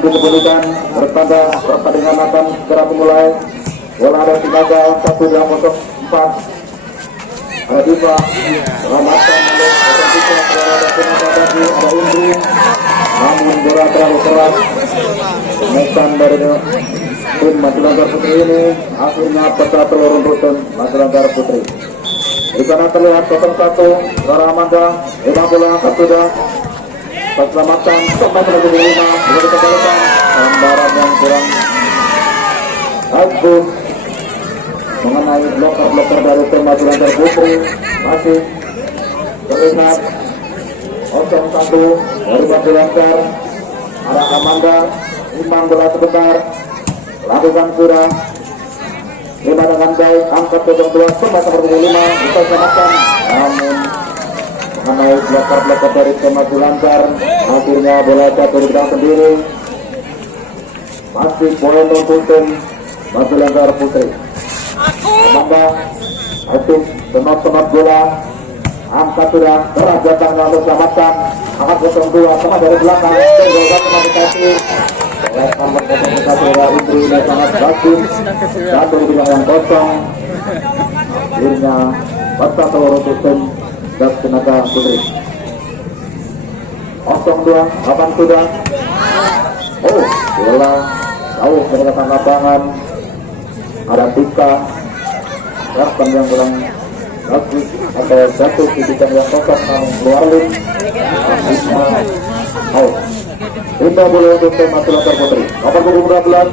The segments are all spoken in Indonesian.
disebutkan pertandingan akan segera dimulai. Bola ada Sinaga 1-0-4. Ada Diva selamatkan oleh Otentika. Ada Sinaga tadi, ada Indri, namun bola terlalu keras. Menekan dari tim Majalengka Putri ini akhirnya pecah telur untuk tim Majalengka Putri. Di sana terlihat 0-1 Rara Amanda, 5 bola angkat sudah. Keselamatan sampai ke 5 boleh dikembalikan. Gambaran yang kurang bagus mengenai bloker dari tim Majalengka Putri. Masih terlihat 0-1 dari Majalengka. Ada Amanda, imbang bola sebentar, lakukan sudah 5 dengan baik, angkat 2 sampai ke 5 bisa selamatkan, namun mengenai bloker dari tim Majalengka. Akhirnya bola jatuh di bidang sendiri. Masih poin untuk tim Majalengka Putri. Amanda masih senot bola, angkat sudah, derajat tangan untuk selamatkan, angkat 2 sama dari belakang, tinggalkan komunikasi. Nomor komunikasi dari Indri yang sangat bagus, jatuh di bidang yang kosong. Akhirnya pecah telur untuk tim Majalengka Putri. 0-2, 8 sudah. Oh, bola jauh menggunakan lapangan. Ada Tika, Rahman yang kurang bagus, atau jatuh di bidang yang kosong, namun keluar lin. Out. Kita boleh untuk tim Majalengka Putri. Nomor 12,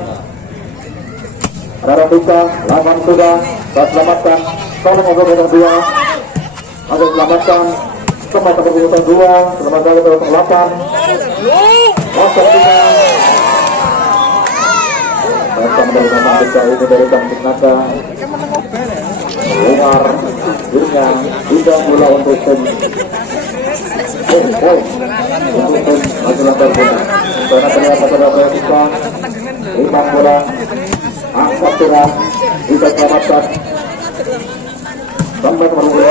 Rara Tika, 8 sudah. Saya selamatkan, tolong untuk nomor 2. Ada selamatkan, sama nomor 2. Selamatkan nomor 8. 0-3. Datang dari nomor 3 ini dari Kamtik Naka. Umar, Dirga, 3 bola untuk tim. Untuk tim Majalengka Putri. Karena terlihat pada bola kita 5 bola, angkat sudah, bisa selamatkan. Sampai nomor 2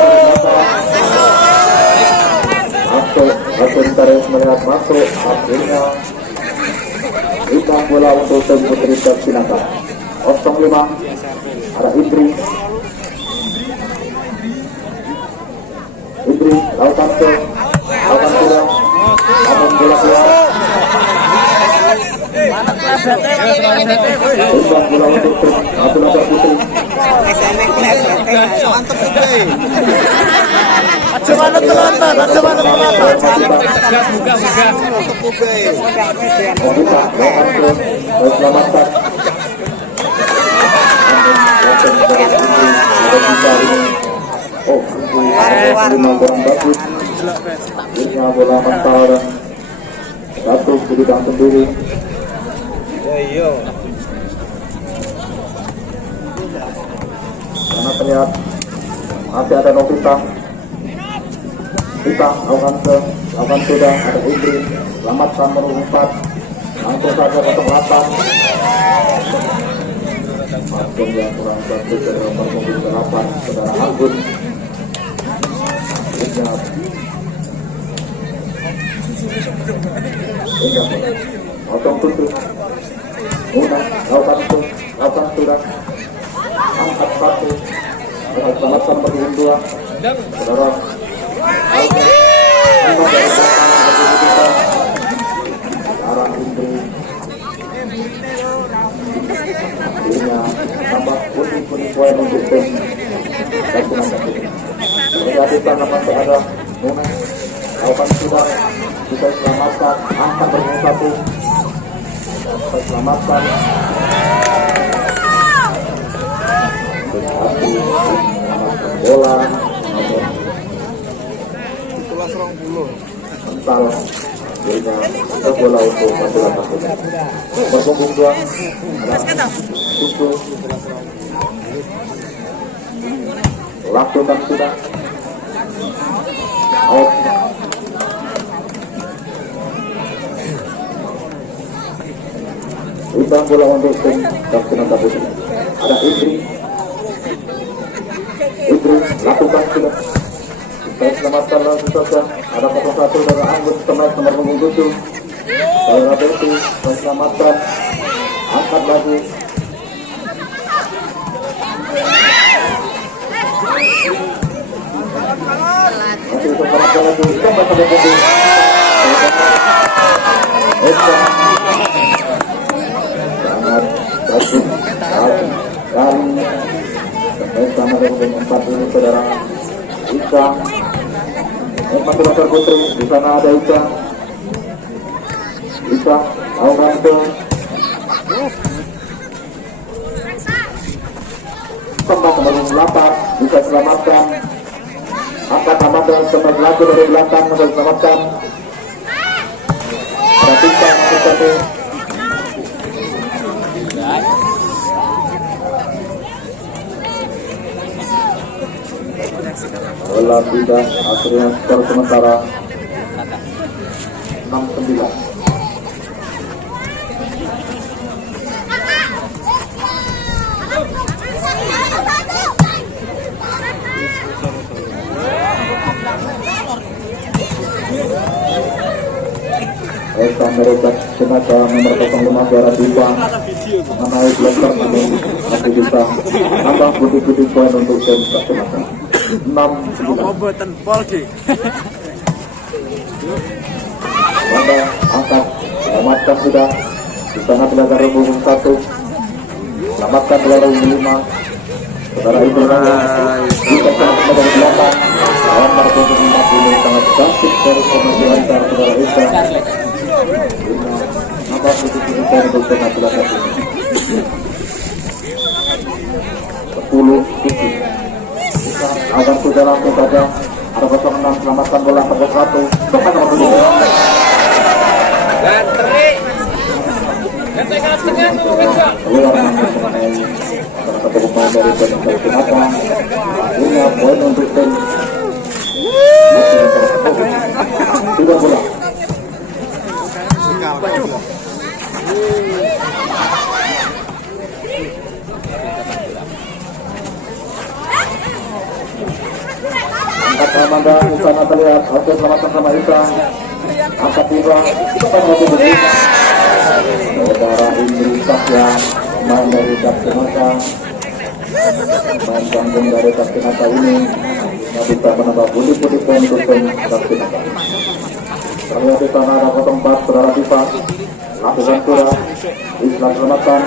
masuk, Hakim Taris melihat masuk, akhirnya 5 bola untuk tim Putri Sinaka. 0-5 ada Indri, lautan sudah, namun bola keluar. 5 bola untuk tim Majalengka Putri. Bola mental dan jatuh di bidang sendiri. Karena terlihat masih ada Novita. Kita lakukan sudah, ada Indri, selamatkan nomor 4. Langsung saja ke 8. Masuk yang kurang bagus dari nomor 8, saudara Anggun. Ingat. Potong tutup. Lakukan sudah. Angkat 1. Selamatkan nomor 2. Saudara arah Indri. Akhirnya tambah kuning poin untuk tim Majalengka Putri. Terlihat nama ada Nuna, lakukan sudah, bisa selamatkan, angkat nomor 1. Bisa selamatkan. Bola itulah serang bulu mental kita bola untuk Majalengka Putri. Berpunggung 2 ada Susu, lakukan sudah out. Imbang bola untuk tim Majalengka Putri. Ada Indri, lakukan sudah. Kita selamatkan langsung saja. Ada 0-1 dari Anggun, nomor 7. Saudara Betty selamatkan, angkat lagi. Masih untuk berangkat lagi, coba pada Betty. Eka sangat bagus kali bersama dengan 4 ini saudara Ika. Masih Dokter Putri, di sana ada Ika. Ika, Aurante. Kembang kembali 8, bisa selamatkan. Angkat Amanda kembali lagi dari belakang, bisa selamatkan. Perhatikan masih satu. Bola tidak, akhirnya skor sementara 6-9. Eka mereka tenaga nomor 05 Tiara Diva menaik letter masih bisa nambah putih-putih poin untuk tim tenaga 6-9. Anda angkat, selamatkan sudah di sana belajar umum 1, selamatkan belajar umum 5. Saudara Ibu Raya bisa selamatkan dari belakang. Nomor 5 ini sangat cantik dari kemajuan saudara Eka. Apa putih-putih poin untuk tenaga 10-7. Agar sudah langsung saja ada 06 selamatkan bola nomor 1 tepat nomor 2. Keluar mengenai satu pemain dari tim Kenapa punya poin untuk tim sudah bola. Angkat Amanda, Usana terlihat, oke selamatkan sama Isa. Angkat Tiba, cepat mobil berita. Saudara Indri Sakya, main dari Daksinaka. Main ganggung dari Daksinaka ini bisa menambah putih-putih poin untuk tim Daksinaka. Terlihat di sana ada 04, saudara Tiba. Lakukan sudah, Islam selamatkan.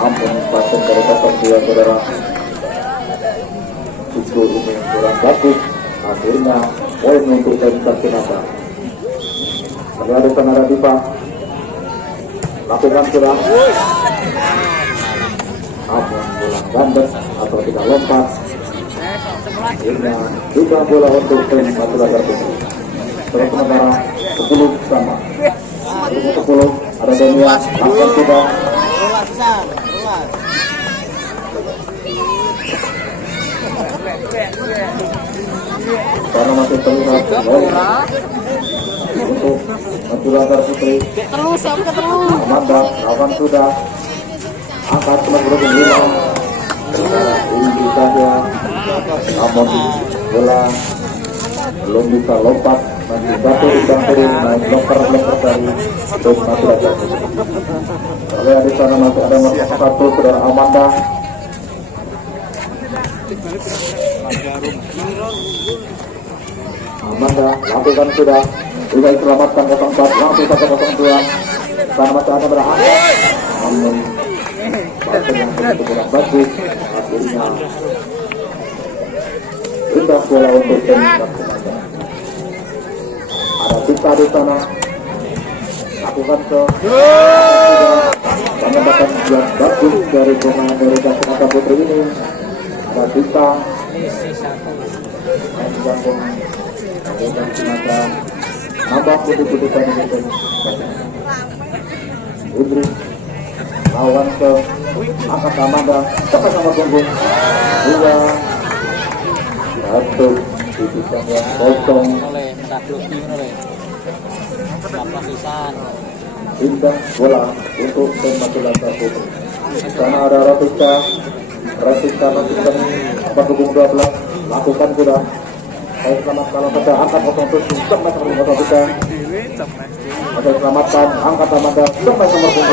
Ampun, pasien dari 02, saudara. Itu ini kurang bagus, akhirnya poin untuk tim Daksinaka. Terlihat di sana ada Tiba. Lakukan sudah. Ampun, bola gandeng atau tidak lompat. Akhirnya juga bola untuk tim Daksinaka. Terus sementara 10 sama. 10 ada Denia, lakukan sudah. Karena masih terlihat untuk Menjulantar Putri Amanda, lawan sudah angkat nomor 5 ini saja, namun bola belum bisa lompat, masih jatuh di bangkiri, naik loker dari tim Masyarakat. Lalu di sana masih ada nomor 1 saudara Amanda. Amanda lakukan sudah, juga diselamatkan 04, langsung saja 02. Sana masih ada berangkat, namun pasien yang begitu kurang bagus, akhirnya indah bola untuk tim Daksinaka. Ada Tika di sana, lakukan ke menambahkan yang bagus dari pemain dari Daksinaka Putri ini. Ada Tika yang diganggung dari Daksinaka, nambah putih-putih tadi itu. Indri lawan ke angkat Amanda, cepat sama punggung 2 1 tipikan yang kosong. Indah bola untuk tim Masyarakat Putri. Di sana ada Ratika masukkan 4 punggung 12, lakukan sudah. Saya selamat kalau pada angkat 07 sampai nomor 03. Saya selamatkan angkat Amanda sampai nomor 6.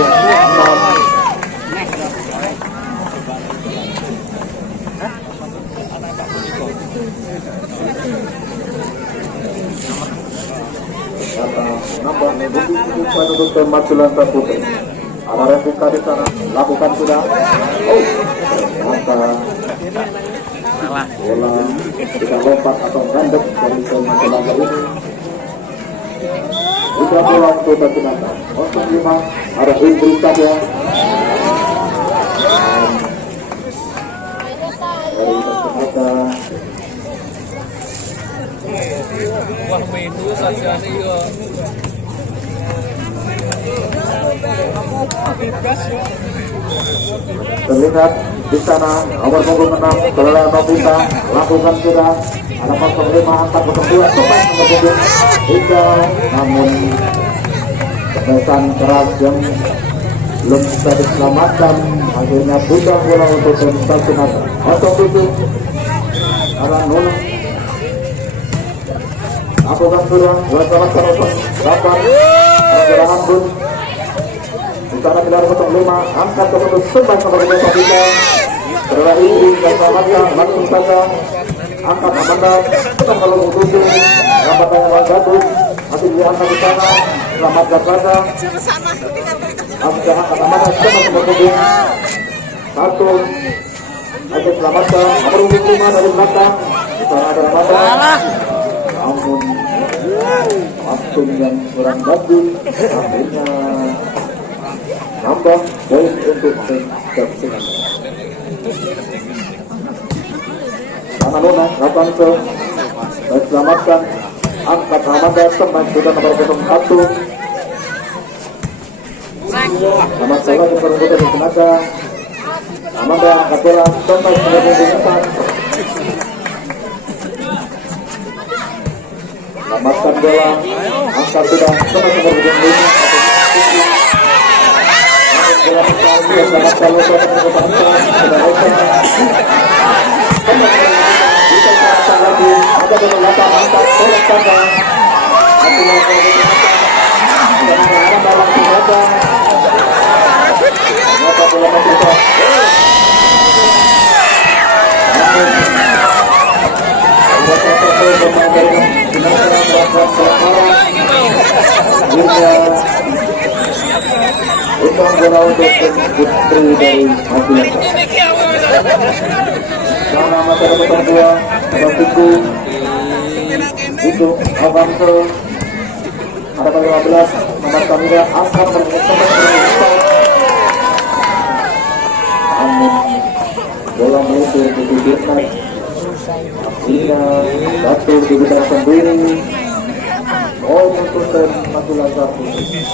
Nambah untuk Majulan Putri. Ada replika di sana, lakukan sudah. Oh, maka bola tidak lompat atau gandek dari Majulan ini. Sudah bola untuk Majulan. 05 ada Indri saja. Dari Majulan. Wah, itu saja nih yo. Terlihat di sana nomor punggung 6 Saudara Novita lakukan sudah ada 05 angkat 02 sampai nomor punggung 3, namun kesan keras yang belum bisa diselamatkan akhirnya bukan bola untuk sensasi mata 07 arah 0. Lakukan sudah bersama-sama 8 pergerakan pun di sana pilar 05 angkat ke sampai nomor 3 Saudara Indri bersama-sama langsung saja angkat Amanda tetap kalau mengundi rapat yang bagus masih diangkat di sana selamatkan saja angkat Amanda sama nomor 1 akan selamatkan nomor 5 dari belakang di sana ada Amanda. Ampun, waktu yang kurang bagus akhirnya nambah poin untuk Persib. Tangan Luna, Rapanto diselamatkan angkat Amanda sampai sudah nomor 01. Selamat salah yang berbuat di tenaga Amanda angkat bola sampai sudah nomor 4. Selamatkan bola, angkat sudah sama nomor 5. Bola kembali selamatkan bola sudah bisa selamatkan lagi. Ada bola belakang angkat bola tanda. Ada bola tanda. Maka bola masih bisa. Utang bola untuk Putri dari Majulan. Sama masa depan 2 ada Piku itu Avanto ada 15 nomor Kamila angkat Amin bola meluncur di bibirnya akhirnya satu di bidang sendiri untuk Majulan Putri.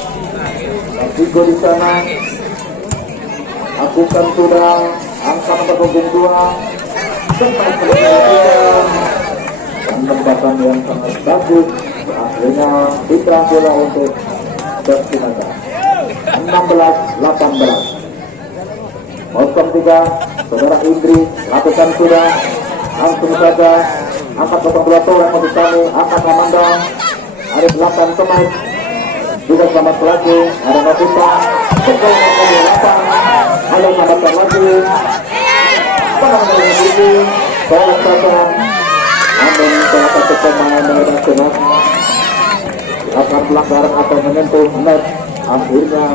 Piku di sana lakukan sudah angkat nomor punggung 2 sampai selesai dan tembakan yang sangat bagus akhirnya diterang bola untuk Persib 16-18 03 Saudara Indri lakukan sudah langsung saja angkat nomor 2 Toreng untuk kami angkat Amanda ada 8 pemain juga selamat lagi ada Novita sekolah nomor 8 ada selamatkan lagi nomor 7 tolak saja namun salah satu pemain dari nasional akan pelanggaran atau menyentuh net akhirnya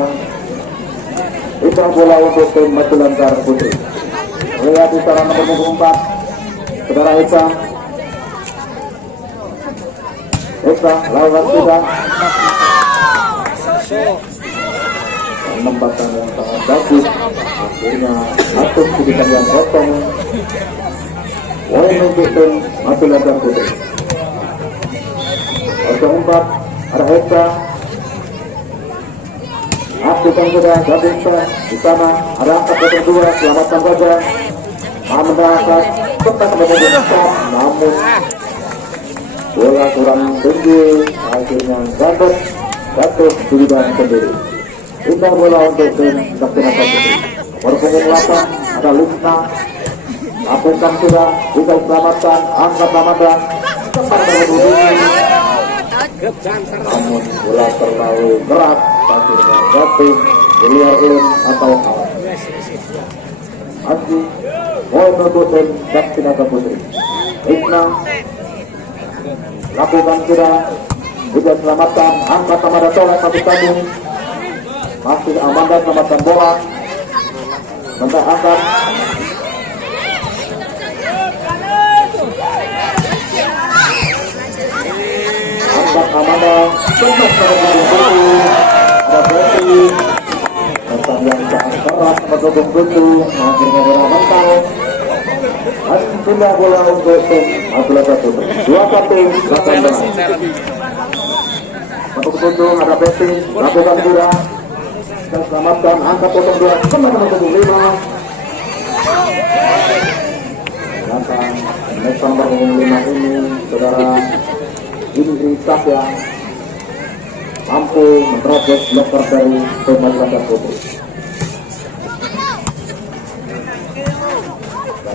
itu bola untuk tim Majulan Putri. Lihat di sana nomor 4 Saudara Esa lawan sudah penempatan yang sangat bagus akhirnya atur sedikit yang kosong poin untuk tim Majulan Putri. 04 ada Esa aktifkan sudah Gabinsa di sana ada angkat nomor 2 selamatkan saja Amanda tetap menjadi namun bola kurang tinggi akhirnya gandek jatuh di bidang sendiri. Indah bola untuk tim Persib Putri. Nomor punggung 8 ada Lisna lakukan sudah bisa diselamatkan angkat Amanda sempat namun bola terlalu berat, akhirnya jatuh di luar rim atau out. Masih poin untuk tim Sakti Naga Putri. Rizna lakukan sudah, juga selamatkan, angkat Amanda Soleh masih tanding, masih Amanda selamatkan bola, bentar angkat, Amanda sempat mendukung ada Betty tentang yang sangat keras mendukung Kutu, akhirnya bola mental dan sudah bola untuk tim Abdullah Putri 2-1 untuk Kutu ada Betty lakukan sudah dan selamatkan angkat 02 sempat mendukung 5 datang next nomor 5 ini saudara ini yang mampu menerobos bloker dari Pemajaran Putri.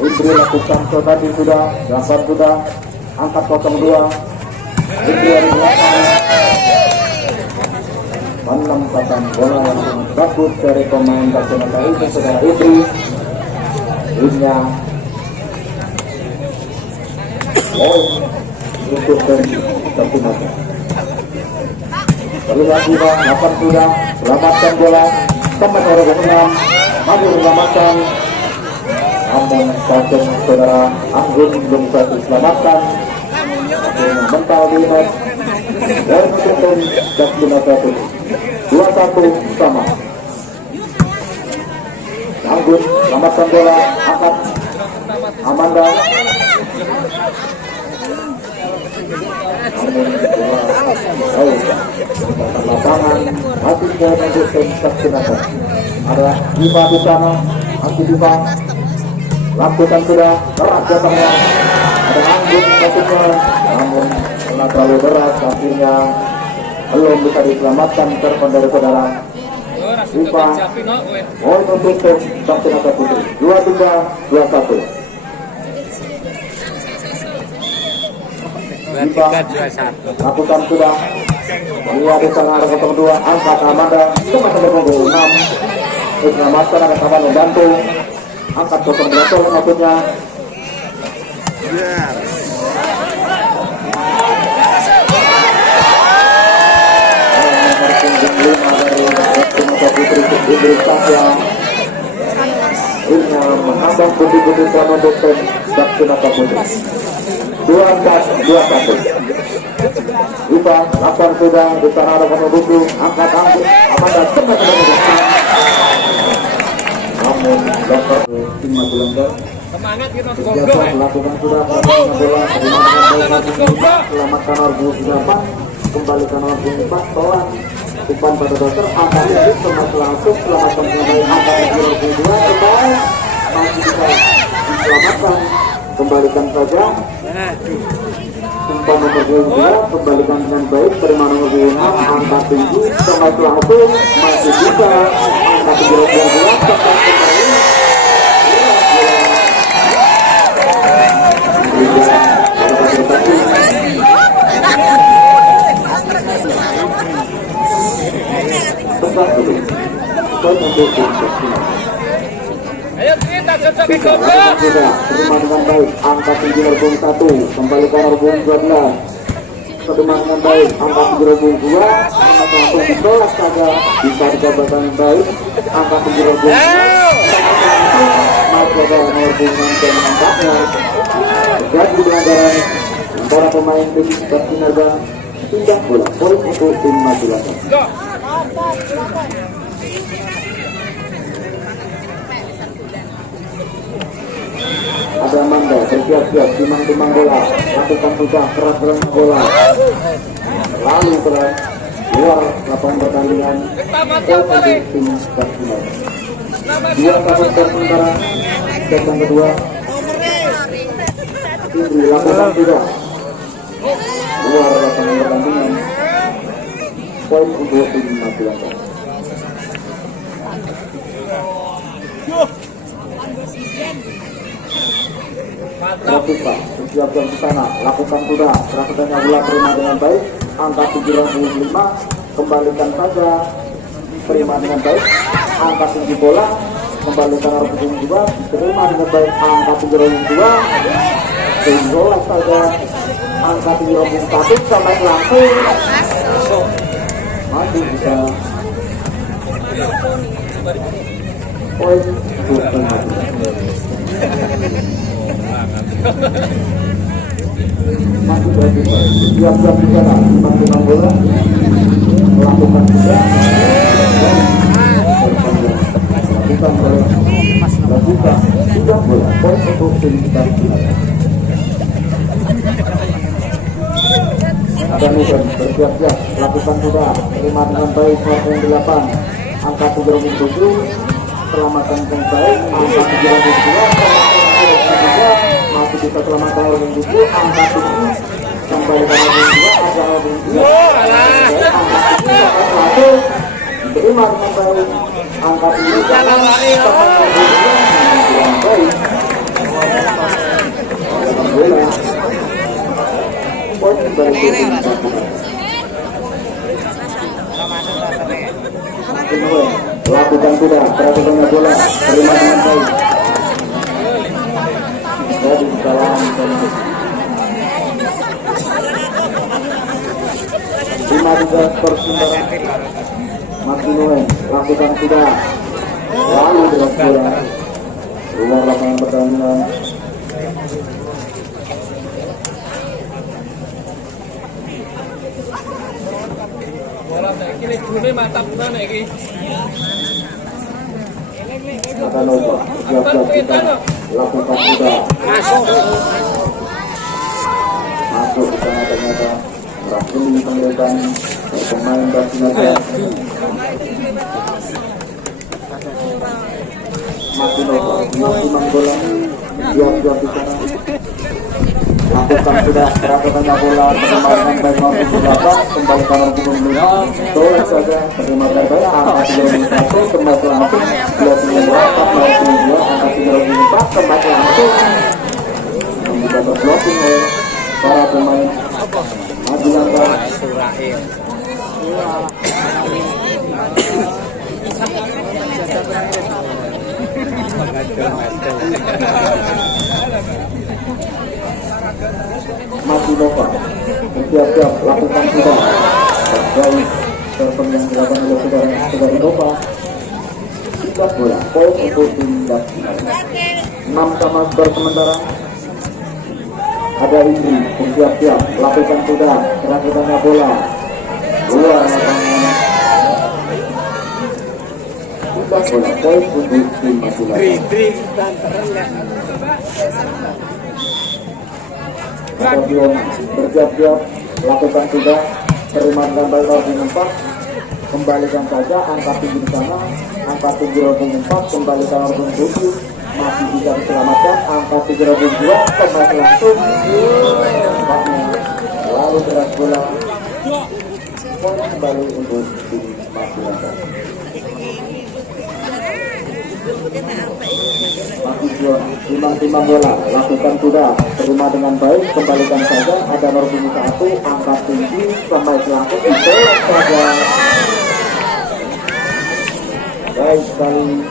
Indri lakukan tadi sudah, dasar sudah, angkat 02. Indri dari belakang, penempatan bola yang bagus dari pemain Barcelona itu sudah Indri. Innya, untuk terpindah. Kali lagi Bang, 8 sudah, selamatkan bola, teman orang ke-6, maju selamatkan, namun kacung saudara Anggun belum bisa diselamatkan, dengan mental di net, dan untuk Jasmina Satu, 2-1 sama. Anggun selamatkan bola, angkat, Amanda. Lapangan masih poin untuk tim Sakti Naga. Ada Diva di sana, masih Diva lakukan sudah keras datangnya. Ada Anggun masuknya, namun karena terlalu berat akhirnya belum bisa diselamatkan terpon dari saudara Diva. Poin untuk tim Sakti Naga Putri 2-3, 2-1. Lakukan sudah, lihat di sana ada 02, angkat Amanda, teman teman 6, diselamatkan ada kawan membantu, angkat 02 maksudnya. Ini menghadap putih-putih untuk tim Sakti Naga Putri 2-1. Diva, lakukan sudah, di sana ada buku, angkat Anggun, Amanda, teman namun dokter tim Majalengka semangat kita goblok lakukan sudah, bola selamatkan Orbu 8, kembalikan Orbu 4, bola umpan pada dokter, angkat ini sempat langsung, selamatkan kembali, angkat Orbu 2, kembali masih bisa diselamatkan, kembalikan saja. Umpan nomor 2 kembalikan dengan baik, terima nomor 6, angkat tinggi, sempat langsung, masih bisa, angkat 32, tepat ayo kita cocok ke goblok. Terima dengan baik, angkat tinggi Orbung 1, kembalikan Orbung 12. Terima dengan baik, angkat tinggi Orbung 2, angkat langsung ditolak saja, bisa dikabarkan dengan baik, angkat tinggi Orbung 2, masih ada Orbung dan nampaknya terjadi pelanggaran antara pemain tim Sakti Naga, pindah bola, poin untuk tim Majalengka. Ada Amanda bersiap-siap timang-timang bola, lakukan sudah keras bola, lalu keras luar lapangan pertandingan. Tim Sakti Naga 2-1 sementara set yang kedua. Indri lakukan sudah luar lapangan pertandingan, poin untuk tim Majalengka. Mantap. siap-siap di sana, lakukan sudah, perakutannya bola terima dengan baik, angka 75, kembalikan saja, terima dengan baik, angka tinggi bola, kembalikan arah punggung 2, terima dengan baik, angka 72, bola saja, angka 71, sampai langsung, masih bisa, poin masih berarti siap-siap di sana, timang bola, melakukan juga, lakukan oleh lakukan sudah bola, poin untuk tim kita. Ada Nuben bersiap-siap, lakukan sudah, terima dengan baik, poin 8, angka 37, selamatkan dengan baik, angka 72, masih bisa selamatkan oleh buku, angka 7, sampai dengan 2, angka 2, angka 7, terima dengan baik, angka 7, jangan sampai dengan baik, poin kembali lakukan sudah, perhatikannya bola, terima dengan baik. Jadi salam lima juga persimpangan Martinoen, lakukan sudah, lalu dengan bola luar lapangan pertandingan. Ini gune mantap mana iki? Matanova, siap-siap kita lakukan sudah. Masuk ke sana ternyata Rafli penggeledahan pemain Barcelona. Matanova, timang bola, siap-siap di sana. Lakukan sudah, perhatikannya bola, perkembangan baik maupun belakang, kembalikan punggung 5, tolak saja, terima terbaik, angka 31, kembali langsung, 22, 42, angka 34, kembali langsung, bisa berblocking oleh para pemain Madinangka. Martinoen, bersiap-siap, lakukan sudah, baik, server yang dilakukan oleh saudara Nova, 3 bola, poin untuk tindak 6 sama skor sementara. Ada Indri, bersiap-siap, lakukan sudah, perakitannya bola, luar lapangan, 3 bola, poin untuk tim Madinangka. Ada Bion, bersiap-siap, lakukan sudah, terima dengan baik nomor 4, kembalikan saja, angka tinggi di sana, angka 74, kembalikan nomor 7, masih bisa diselamatkan, angka 32, kembali langsung, lalu berat bola, poin kembali untuk tim Madinangka. Masih Bion, timang bola, lakukan sudah, terima dengan baik, kembalikan saja, ada nomor 1, angkat tinggi, sampai langsung ditolak saja. Baik sekali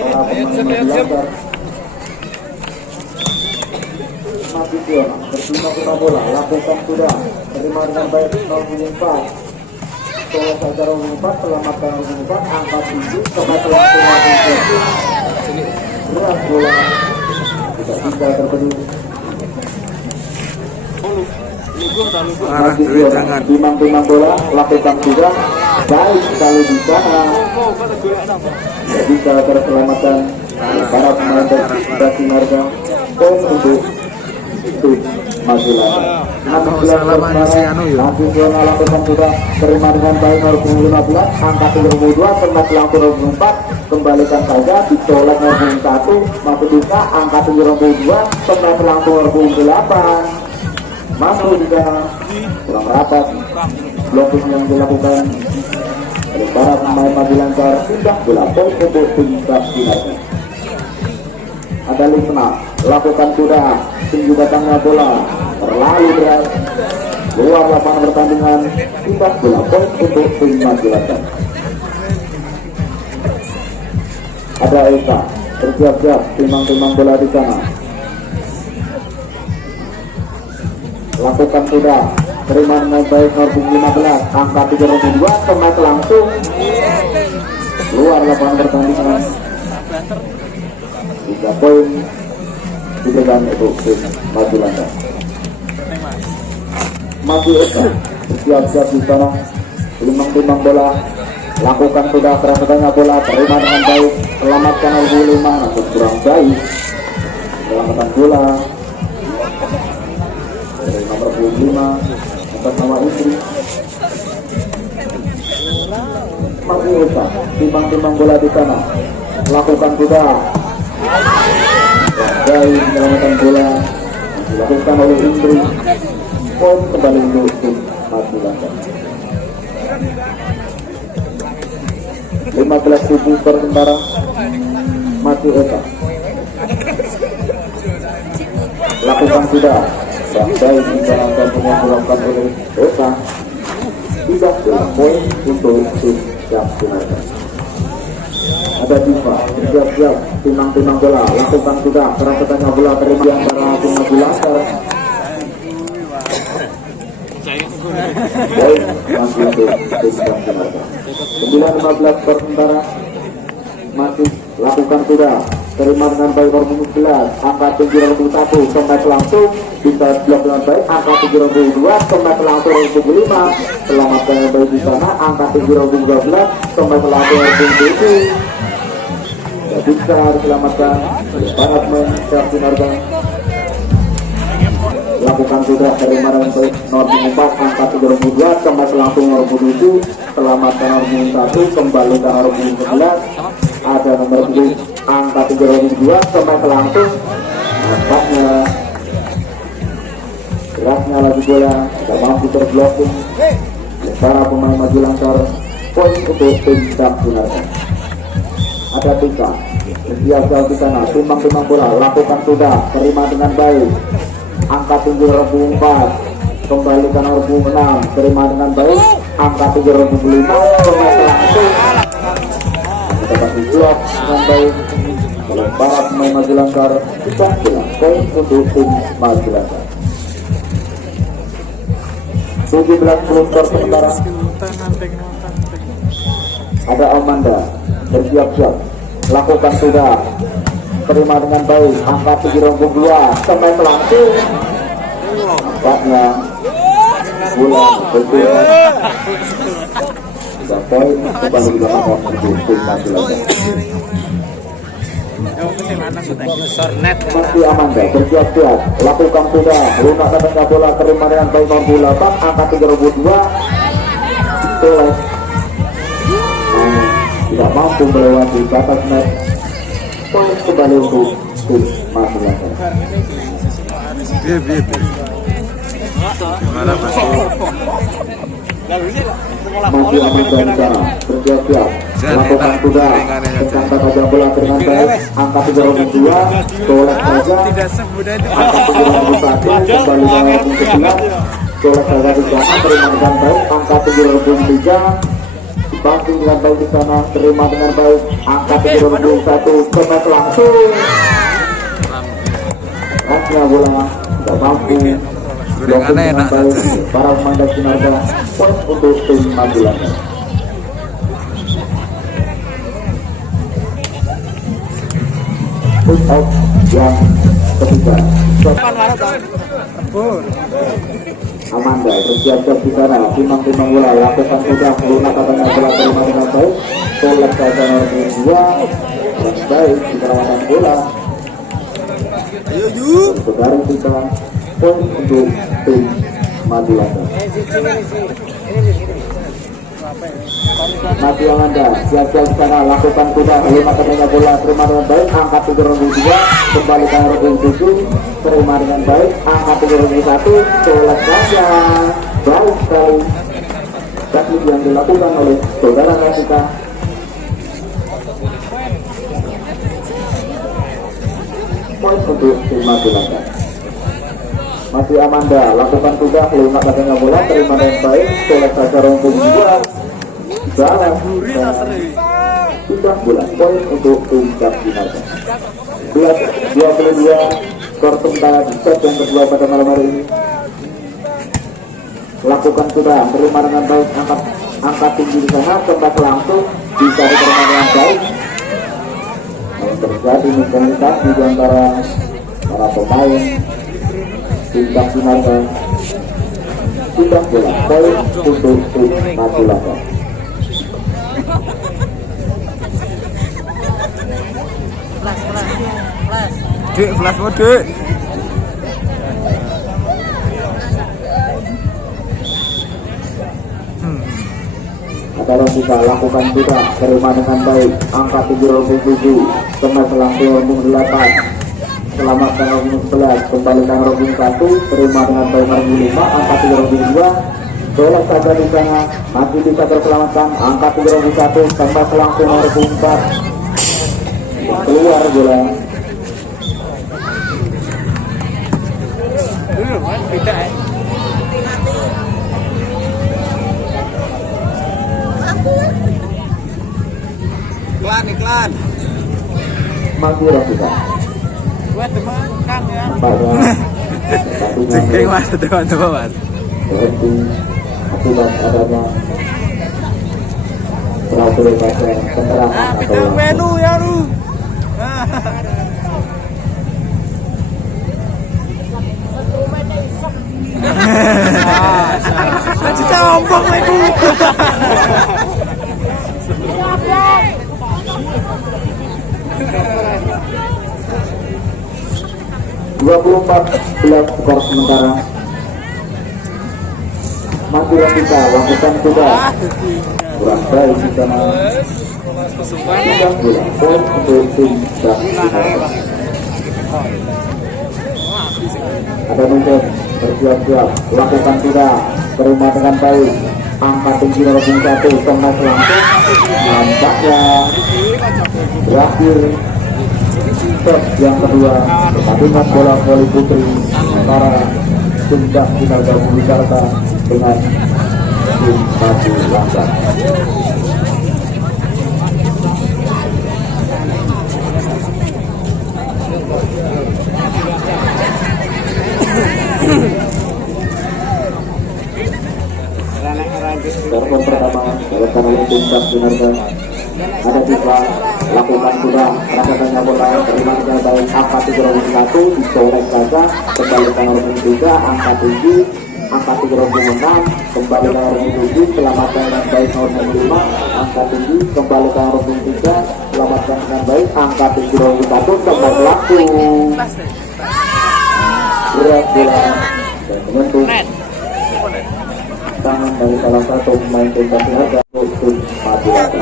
para pemain Madinangka. Masih Bion, terima bola, lakukan sudah, terima dengan baik, nomor 4, tolak saja nomor 4, selamatkan nomor 4, angkat tinggi, sampai langsung berat bola, tidak bisa terbeli. Masih timang bola, lakukan sudah, baik sekali di sana, bisa terselamatkan para pemain dari harga, poin untuk tim Madinangka. 16 masih zona, lakukan sudah, terima dengan baik nomor 15, angka 32, tempat langsung nomor 4, kembalikan saja, ditolak nomor 1, masuk bisa, angka 72, tempat langsung nomor 8, masuk di sana, kurang rapat, blocking yang dilakukan oleh para pemain Madinangka, tidak bola, poin untuk tim Madinangka. Ada Lisna, lakukan kuda, tinggi datangnya bola, terlalu berat, luar lapangan pertandingan, imbas bola poin untuk tim Majalengka. Ada Eka, bersiap-siap, timang-timang bola di sana. Lakukan kuda, terima dengan baik Norbung 15, angka 32, kemas langsung, luar lapangan pertandingan. 3 poin diberikan untuk tim Majalengka. Masih Eka, bersiap-siap di sana, timang-timang bola, lakukan sudah keras-kerasnya bola, terima dengan baik, selamatkan oleh 5, namun kurang baik, selamatkan bola dari nomor 25 atas nama istri. Masih Eka, timang-timang bola di sana, lakukan sudah baik, selamatkan bola dilakukan oleh istri. Poin kembali untuk tim Majalengka. 15-7 skor sementara. Masih Eka, lakukan sudah baik dijalankan semua dilakukan oleh Eka. 3 poin untuk tim Majalengka. Ada Diva, siap-siap, timang-timang bola, lakukan sudah keras-kerasnya bola terima antara tim Majalengka. Baik, masih untuk tim Majalengka. 9-15 skor sementara. Masih lakukan sudah, terima dengan baik nomor 11, angka 71, kembali langsung, bisa blok dengan baik, angka 72, kembali langsung 5, selamatkan yang baik di sana, angka 12, kembali langsung 7, ya bisa diselamatkan para pemain Sinar. Lakukan sudah, terima dengan baik nomor 4, angka 32, kembali langsung nomor 7, selamatkan nomor 1, kembalikan nomor 11, ada nomor 7, angka 32, kembali langsung, nampaknya kerasnya lagi bola, tidak mampu terblocking para pemain Majalengka. Poin untuk tim Sinar. Ada Tika, bersiap-siap di sana, timang-timang bola, lakukan sudah, terima dengan baik, angka 74, kembalikan nomor 6, terima dengan baik, angka 75, kembali langsung, dapat diblok dengan baik oleh para pemain Majalengka. 13 poin untuk tim Majalengka. 17 skor sementara. Ada Amanda, bersiap-siap, lakukan sudah, terima dengan baik, angka 72, sampai langsung, nampaknya bola betul 3 poin kembali dilakukan untuk tim Majalengka. Masih Amanda, bersiap-siap, lakukan sudah, lunak katanya bola, terima dengan baik nomor 8, angka 32, oleh tidak mampu melewati batas net. Poin kembali untuk tim Majalengka. Masih Amanda di sana, bersiap-siap, lakukan sudah, angkat saja bola dengan baik, angka 32, colek saja, angka 31, kembali ke 11, colek saja di sana, terima dengan baik, angka 73, dibantu dengan baik di sana, terima dengan baik, angka 31, kembali langsung, rasnya bola tidak mampu dengan baik para pemain Sinar. Poin untuk tim Majalengka. Push out yang ketiga. Amanda, bersiap-siap di sana, timang-timang bola, lakukan sudah, lunak katanya bola, terima dengan baik, kolek saja nomor 2, dengan baik di perawatan bola. Saudara kita, poin untuk tim Majalengka. Masih Amanda, siap-siap di sana, lakukan sudah, lunak katanya bola, terima dengan baik, angka 32, kembali ke nomor 7, terima dengan baik, angka 31, kolek saja, baik sekali teknik yang dilakukan oleh saudara kita. poin untuk tim Magelang. Masih Amanda lakukan tugas lunak katanya bola, terima dengan baik, selek saja rompong dua jalan sudah bola, poin untuk tim Jatinangor. 22 skor sementara di set yang kedua pada malam hari ini. Lakukan sudah, terima dengan baik, angkat tinggi di sana, tembak langsung bisa diterima dengan baik. Yang terjadi komunikasi di antara para pemain tim Jatinangor. Sudah bola, poin untuk tim Magelang. Dek, flash mode. Kalau kita lakukan juga, terima dengan baik, angka 7 kembali langsung rombong 8, selamatkan rombong 11, kembalikan rombong 1, terima dengan baik rombong 5, angka 3 rombong 2, boleh saja di sana, masih bisa terselamatkan, angka 3 rombong 1, kembali langsung rombong 4, keluar bola. Tidak ya. Iklan. Masih kita. Buat teman kan ya. Satunya Mas, teman-teman. berhenti akibat adanya peraturan penerangan atau Menu ya lu. Masih tampang itu. 24-11 skor sementara. Masih kita lakukan sudah kurang baik di sana. Sudah bola, poin untuk tim Jatinangor. Ada Nuncet bersiap-siap, lakukan sudah, terima dengan baik, angkat tinggi rombong 1, tengah langsung, nampaknya berakhir set yang kedua pertandingan bola voli putri antara tim Jatinangor Jakarta dengan tim Magelang. Server pertama dilakukan oleh tim Jatinangor. Ada Diva, lakukan sudah, rasakannya bola, terima dengan baik, angka 3 dicolek saja, kembalikan rombong 3, angka tinggi, angka 3 kembalikan rombong 7, selamatkan dengan baik rombong 5, angka tinggi, kembalikan rombong 3, selamatkan dengan baik, angka 1, kembali langsung. Berat bola dan menyentuh tangan dari salah satu pemain tim Jatinangor untuk Magelang.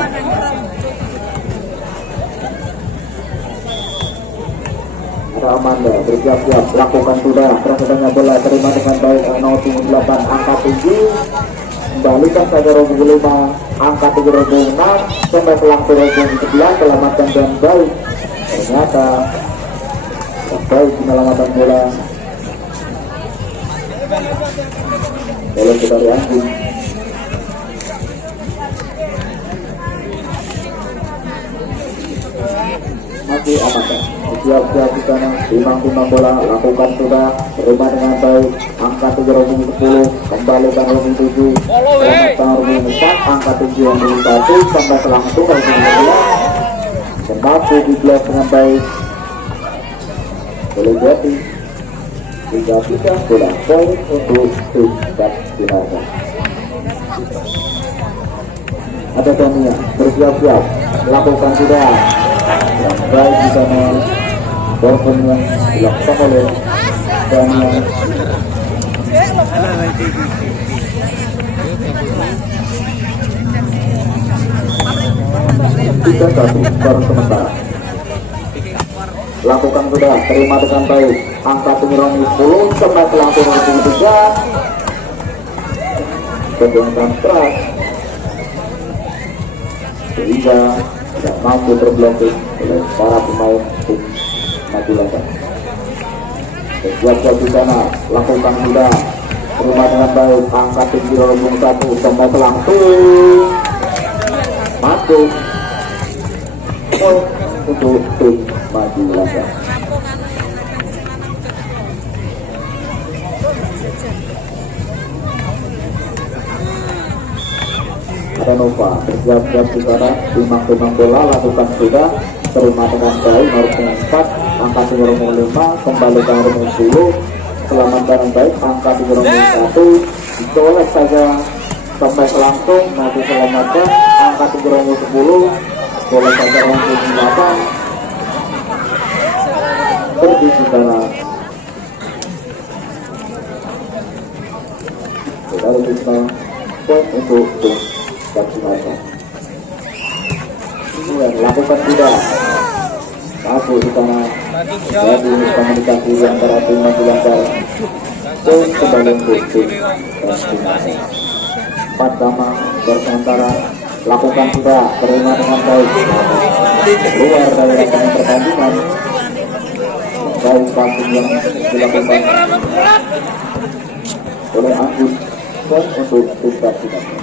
Ada Amanda bersiap-siap, lakukan sudah, perasaannya bola, terima dengan baik, 08, angka tinggi, kembalikan saja rombong 5, angka 3 rombong 6, sampai langsung rombong 11, selamatkan dengan baik. Ternyata baik penyelamatan bola. Bola kita diambil. Masih Amanda siap-siap di sana, timbang bola, lakukan sudah, terima dengan baik, angka 3 rombong 10, kembalikan rombong 7, selamatkan rombong 4, angka 7 rombong 1, sampai langsung rombong 11, kembali di blok dengan baik. Boleh jadi 3 bola, poin untuk tim Jatinangor. Ada Tania bersiap-siap, lakukan sudah, yang baik di sana, korban yang dilakukan oleh Tania. 3-1 skor sementara. Lakukan sudah, terima dengan baik, angka penyerang 10, sampai langsung rombong 3, tendangan keras sehingga tidak mampu terblokir oleh para pemain tim Magelang. Siap-siap di sana, lakukan mudah, terima dengan baik, angkat tinggi rombong 1, sampai langsung masuk untuk tim maju langkah. Ada Nova, bersiap-siap di sana, timang-timang bola, lakukan sudah, terima dengan baik, nomor 4, angkat tinggi rombong 5, kembali ke rombong 10, selamat dengan baik, angkat tinggi rombong 1, dicolek saja sampai langsung, nanti selamatkan, angkat tinggi rombong 10, boleh saja rombong 8, pergi di sana. Dari kita, poin untuk tim vaksinasi. Lakukan tidak masuk di sana, jadi komunikasi antara tim maju langkah dan kembali untuk tim vaksinasi. 4 sama bersementara, lakukan sudah, terima dengan baik, keluar dari lapangan pertandingan. Baik vaksin yang dilakukan oleh Agus dan untuk tim vaksinasi.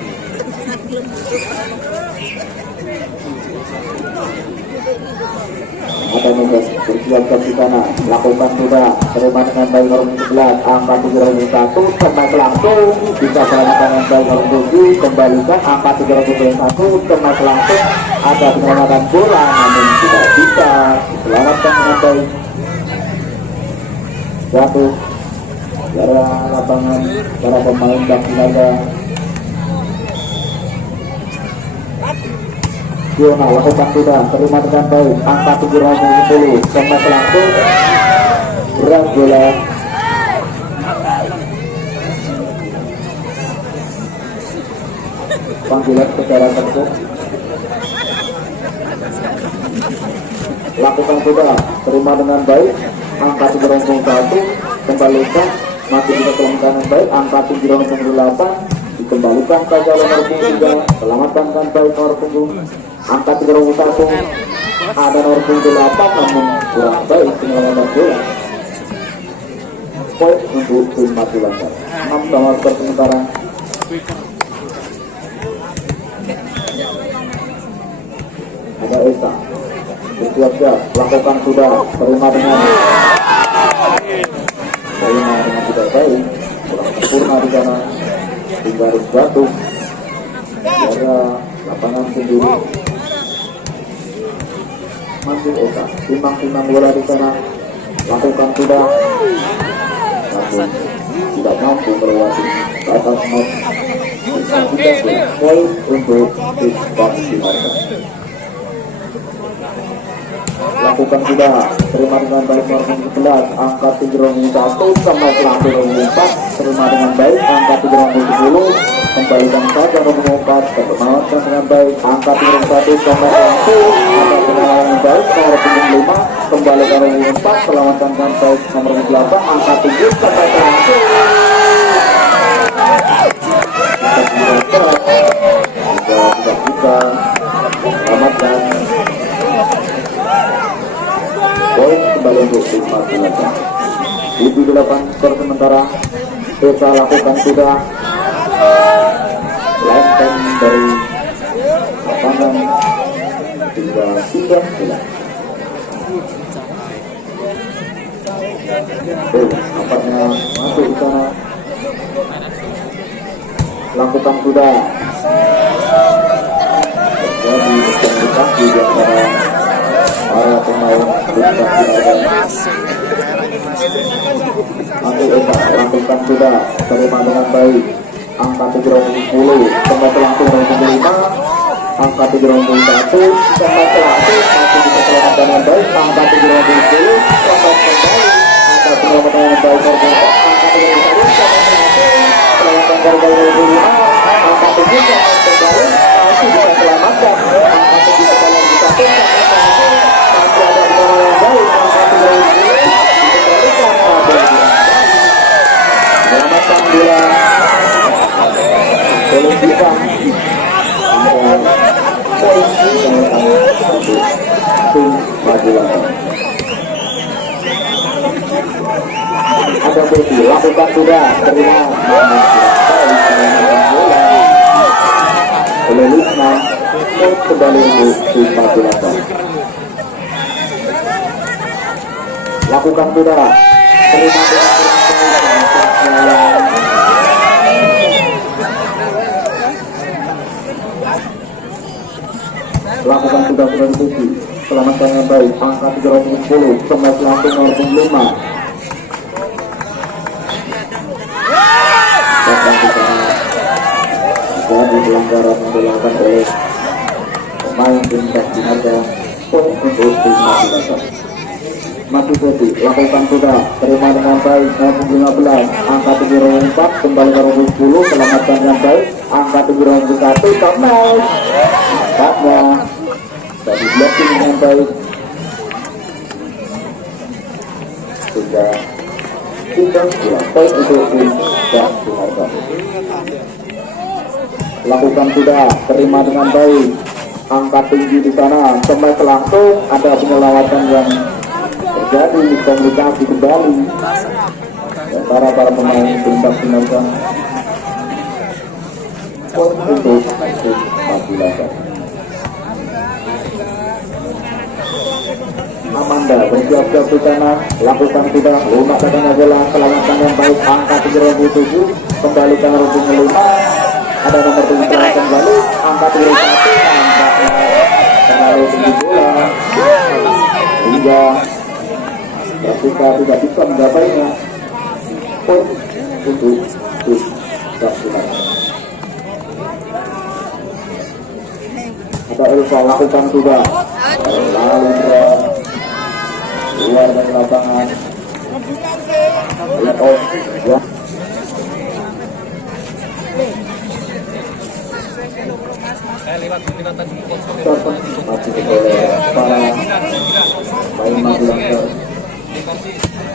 Ada nugas bersiap-siap di sana, lakukan sudah, terima dengan baik nomor 11, angkat 301, kembali langsung, bisa selamatkan dengan baik nomor 7, kembalikan, angkat 301, kembali langsung, ada penyelamatan bola, namun tidak bisa diselamatkan dengan baik. Jatuh dari lapangan para pemain Baksinaga. Fiona lakukan sudah, terima dengan baik, angka 710, kembali langsung, berat bola, panggilan secara tersebut, lakukan sudah, terima dengan baik, angka 701, kembalikan, masih bisa selamatkan dengan baik, angka 708, dikembalikan saja nomor punggung 3, selamatkan dengan baik nomor punggung angka 301, ada nomor punggung 8 namun kurang baik penyelamatan bola. Poin untuk tim maju langkah 6 nomor sementara. Ada Esa, bersiap-siap, lakukan sudah, terima dengan tidak baik, kurang sempurna di sana, hingga harus jatuh pada lapangan sendiri. Masih Esa, timbang-timbang bola di sana, lakukan sudah, namun tidak mampu melewati batas not. Poin untuk tim vaksinasi. Lakukan sudah, terima dengan baik nomor 11, angka 301, sampai langsung nomor 4, terima dengan baik, angka 310, kembalikan saja nomor 4, terpemawatkan dengan baik, angka 301, sampai langsung, angka dengan baik, nomor 5, kembalikan nomor 4, selamatkan dengan baik, nomor 8, angka 7, sampai langsung, tidak bisa, selamatkan. Poin kembali untuk tim vaksinasi. 78 skor sementara. Esa lakukan sudah, lempeng dari lapangan hingga 3 bola. Nampaknya masuk di sana. Lakukan sudah. Jadi komunikasi di antara para pemain lakukan sudah, terima dengan baik, angka 710, kembali langsung nomor 5, angka 701, kembali langsung, masih bisa selamatkan dengan baik, angka 710, kembali kembali, angka 710 dengan baik, angka 710, selamatkan kembali nomor 5, angka 7 kembali, masih bisa selamatkan, angka 7 kembali bisa masih ada nama yang baik, angka 710, dikembalikan selamatkan bola, belum bisa poin tim maju langkah. ada Budi, lakukan sudah, terima oleh Lisna, kembali di Madulata. Lakukan sudah, terima lakukan sudah berhenti. Selamatkan yang baik, angka 310, kembali langsung nomor 5. Jadi pelanggaran yang dilakukan oleh pemain tim Binaga poin untuk tim Binaga. Masih jadi lakukan sudah, terima dengan baik nomor 15, angka 34, kembali ke nomor 10, selamatkan dengan baik, angka 31, kembali nampaknya dari blocking dengan baik sudah poin untuk tim Binaga. Lakukan sudah, terima dengan baik, angka tinggi di sana, kembali langsung ada penyelamatan yang terjadi, komunikasi kembali antara para pemain Bintang Binaga. Poin untuk Binaga. Amanda bersiap-siap di sana, lakukan sudah, lunakkan bola, selamatkan yang baik, angka 37, kembalikan rumput 5. Ada nomor 7 kembali, angka 31, kembali tinggi bola hingga ketika tidak bisa menggapainya. Poin untuk tim Binaga. Ada Elva, lakukan sudah, lalu keluar dari lapangan. Ya. Masih oleh para main Madulata.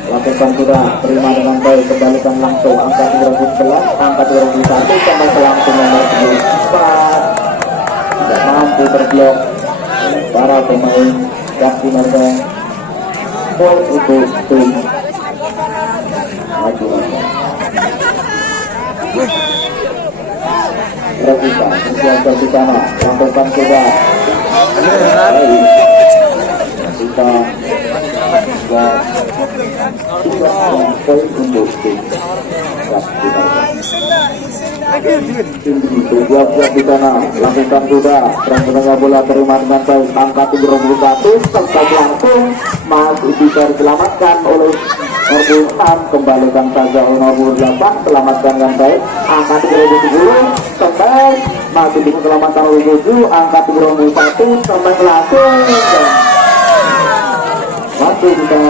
Lakukan sudah, terima dengan baik, kembalikan langsung angka 2011, angka 2001, sampai langsung nomor 4. Tidak mampu terblok para pemain Binaga. Poin untuk tim Madulata. Revita, siapa di sana, lakukan sudah. Kita poin untuk tim siap di sana, lakukan sudah. Terang bola, terima dengan baik, angka 31, tempat langsung masih bisa diselamatkan oleh nomor 6, kembalikan saja nomor 8, selamatkan dengan baik, angka 3010, sampai masih bisa selamatkan oleh 7, angka 31, sampai langsung masih bisa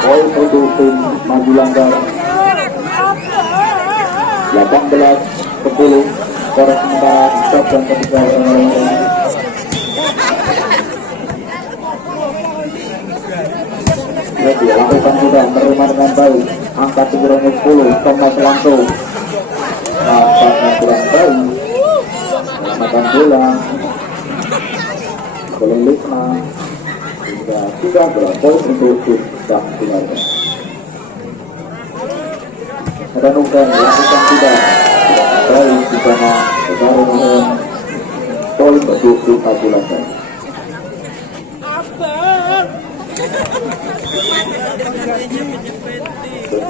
poin untuk tim Madulata. 18-10, skor sementara stop dan ketiga lakukan sudah, terima dengan baik, angka 310, Thomas langsung nampaknya kurang baik, selamatkan bola oleh Lisna hingga 13 poin untuk tim Binaga. Ada Nukan, lakukan sudah baik di sana, baru mohon poin untuk tim Binaga.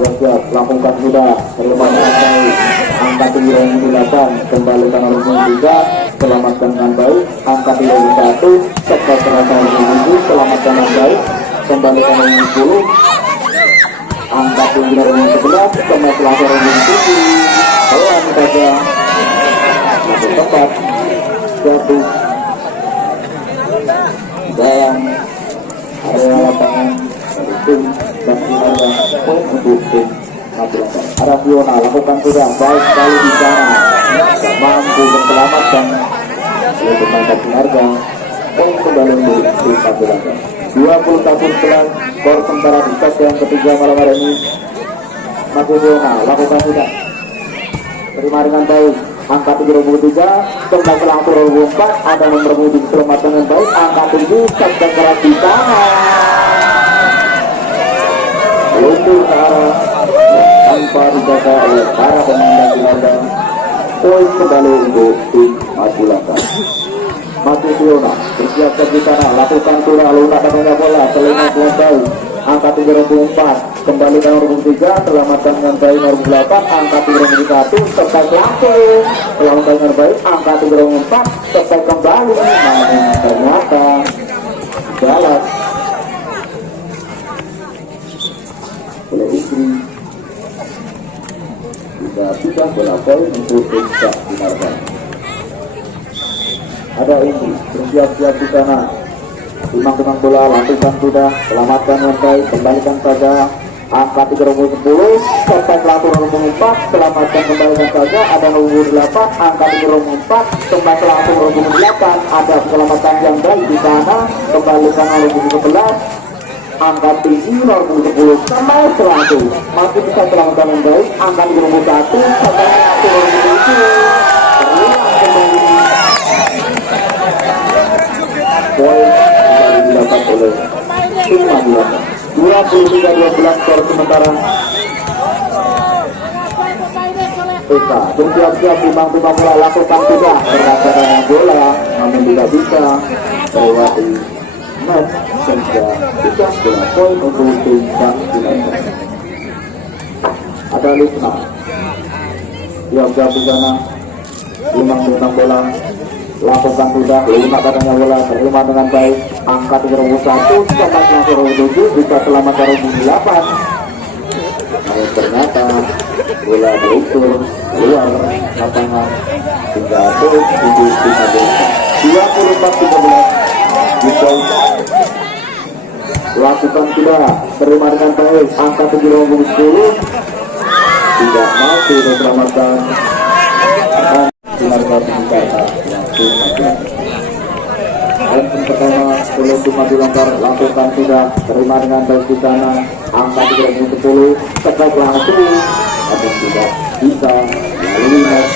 Bersiap, lakukan sudah, terima dengan baik, angka 98, kembalikan oleh 3, selamatkan dengan baik, angka 31, serta terasa oleh 7, selamatkan dengan baik, kembalikan oleh 10, angka 11, kembali selasa oleh 7, lawan saja, masih tepat, jatuh dalam area lapangan dari tim Binaga. Poin untuk tim Madulata. Arasional, lakukan sudah, baik sekali di sana, tidak mampu berselamatkan oleh pemain Binaga. Poin kembali untuk tim Madulata. 21-11, skor sementara di set yang ketiga malam hari ini. Arasional, lakukan sudah, terima dengan baik, angka 33, kembali langsung 24, ada nomor 7 selamat dengan baik, angka 7, set dan keras di sana. Untuk dijaga oleh para pemain dan poin kembali untuk tim Madulaka. Mati Fiona bersiap di sana, lakukan surah lunak katanya bola, selingan selesai. Angka 34 kembali ke nomor 3, selamatkan dengan baik nomor 8, angka 31 selesai langsung, selamatkan dengan baik angka 34 selesai kembali, namun ternyata jalan oleh istri tidak bola poin untuk tidak dinarkan. Ada ini bersiap-siap di sana, timang bola, lakukan sudah, selamatkan dengan baik, kembalikan saja angka 3010 selesai pelaku nomor 4, selamatkan kembalikan saja, ada nomor 8 angka 34 kembali pelaku nomor 8, ada keselamatan yang baik di sana, kembalikan nomor 11 angka tinggi nomor 10 sampai 100 masih bisa selamatkan yang baik, angka 31 sampai nomor 7 poin yang didapat oleh tim Madulaka 23-12 skor sementara. Eka bersiap-siap timang bola, lakukan sudah berdasarkan bola namun tidak bisa melewati net sehingga tidak bola poin untuk tim Madulaka. Ada Lisna siap-siap di sana, timang bola, lakukan sudah, lunak katanya bola, terima dengan baik, angka 31 sampai langsung 7 bisa selamat dari 8. Namun ternyata bola diukur keluar lapangan hingga terus untuk 24-13 di poin. Lakukan sudah, terima dengan baik, angka 10 tidak mampu diselamatkan. Poin pertama oleh tim Madulaka, lakukan sudah, terima dengan baik di sana, angka 3010 tegak langsung, namun tidak bisa melalui net,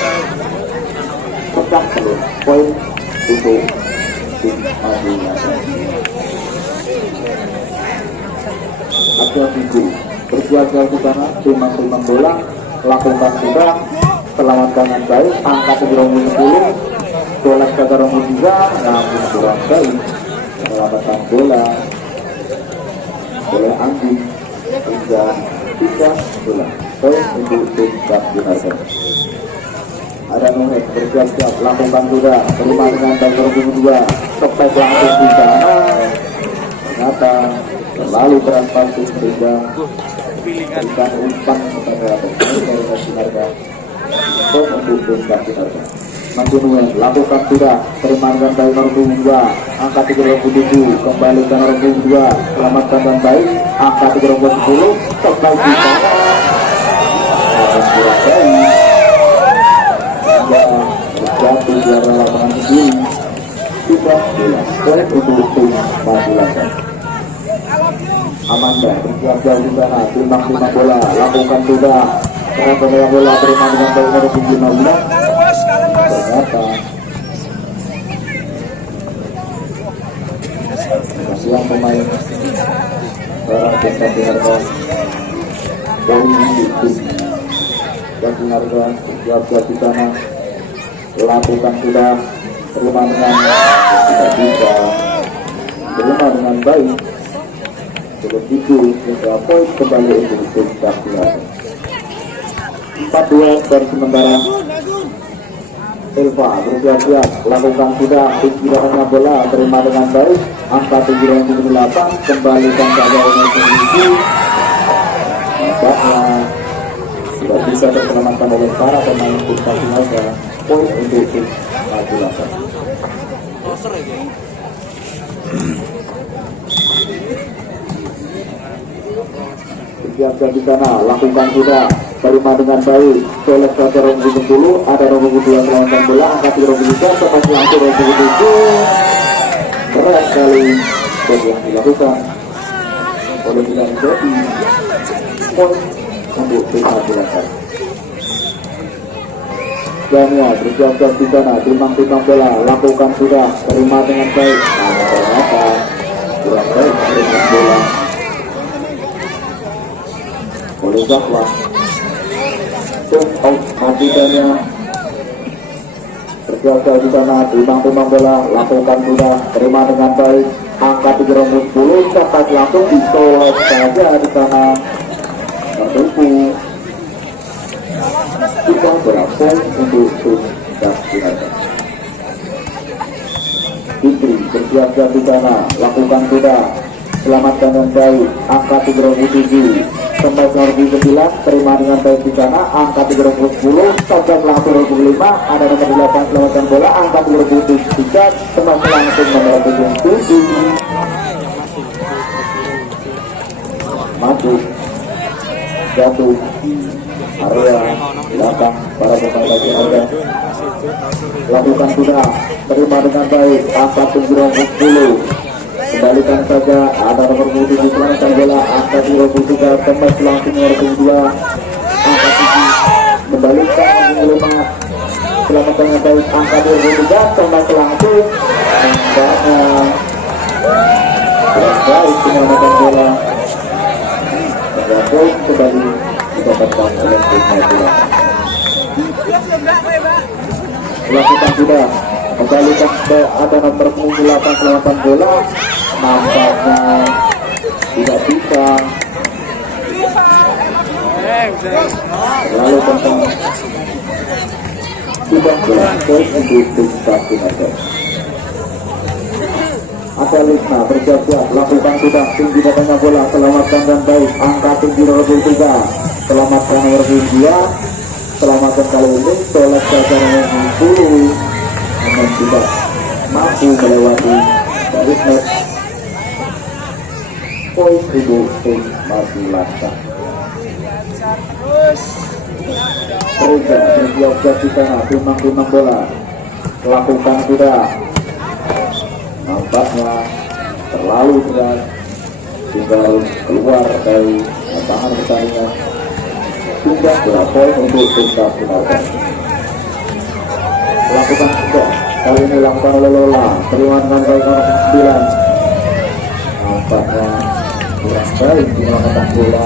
pecah telur poin untuk tim Madulaka. Akhir minggu bersiap-siap di sana, timang bola, lakukan sudah, selamatkan dengan baik, angka 3010 bola ke nomor 3, namun kurang baik menyelamatkan bola oleh Andi hingga 3 bola poin untuk tim Madulaka. Ada Nuhek bersiap-siap, lakukan sudah, terima dengan baik nomor 2, sampai langsung di sana, ternyata terlalu berat pasif sehingga berikan umpan kepada pemain dari Madulaka. Poin untuk tim Madulaka. Masih Nuhek, lakukan sudah, terima dengan baik nomor 2, angka 37 kembali ke nomor 2, selamatkan dengan baik, angka 3010 terbaik di sana, akan kurang baik jatuh di arah lapangan sendiri, tidak bola poin untuk tim Madulaka. Amanda bersiap-siap di sana, timang bola, lakukan sudah, terima bola, terima dengan baik nomor 15, ternyata kasihan pemain orang Jatinarga poin di tim Jatinarga siap-siap di sana, lakukan sudah, terima dengan tidak bisa terima dengan baik, begitu hingga poin kembali untuk tim Jatinarga 4-2 dari sementara. Elva bersiap-siap, lakukan sudah, tingginya bola, terima dengan baik, angka 78 kembalikan saja oleh Tinggi, nampaknya tidak bisa terselamatkan oleh para pemain tim Madulaka, poin untuk tim Madulaka. Bersiap-siap di sana, lakukan sudah, terima dengan baik, selek saja nomor 10, ada nomor 2 melawan bola, angka 33, tepat langsung nomor 7, berat sekali yang dilakukan oleh Bilang Jodi, poin untuk tim Madulaka. Dania bersiap-siap di sana, timang bola, lakukan sudah, terima dengan baik, namun ternyata kurang baik dengan bola oleh Zakwa. Akhirnya bersiap di sana, timang-timang bola, lakukan sudah, terima dengan baik, angkat 310, cepat langsung ditolak saja di sana, tertipu. Kita berapa untuk tim Jakarta. Fitri bersiap di sana, lakukan sudah, selamatkan dengan baik, angkat 307. Sampai 2009 terima dengan baik di sana, angka 310, saja langsung 2005, ada nomor 8 selamatkan bola, angka 2003, sampai langsung nomor 77, maju, jatuh, area belakang para pemain lagi ada, lakukan sudah, terima dengan baik, angka 310. Kembalikan saja, ada nomor 27 selamatkan bola, angka 23, tembak langsung nomor 2, angka 7, kembalikan nomor 5, selamatkan dengan baik, angka 23, tembak langsung, tembaknya baik, selamatkan bola, terjatuh kembali didapatkan oleh tim bola. Lakukan sudah, kembalikan ke ada nomor 8 selamatkan bola, nampaknya tidak bisa, lalu tentang sudah berhasil untuk tim Adelisna bersiap-siap, lakukan sudah, tinggi datangnya bola, selamatkan dan baik, angka 73, selamatkan nomor 2, selamatkan kali ini, tolak saja nomor 10, namun tidak mampu melewati garis net. Poin untuk tim Marsilasa. Reza bersiap-siap di sana, timang-timang bola, lakukan sudah, nampaknya terlalu berat, tinggal keluar dari lapangan pertandingan. Sudah berapa poin untuk tim Marsilasa. Lakukan sudah, kali ini lakukan oleh Lola, terima dengan baik nomor 9, nampaknya kurang baik di melakukan bola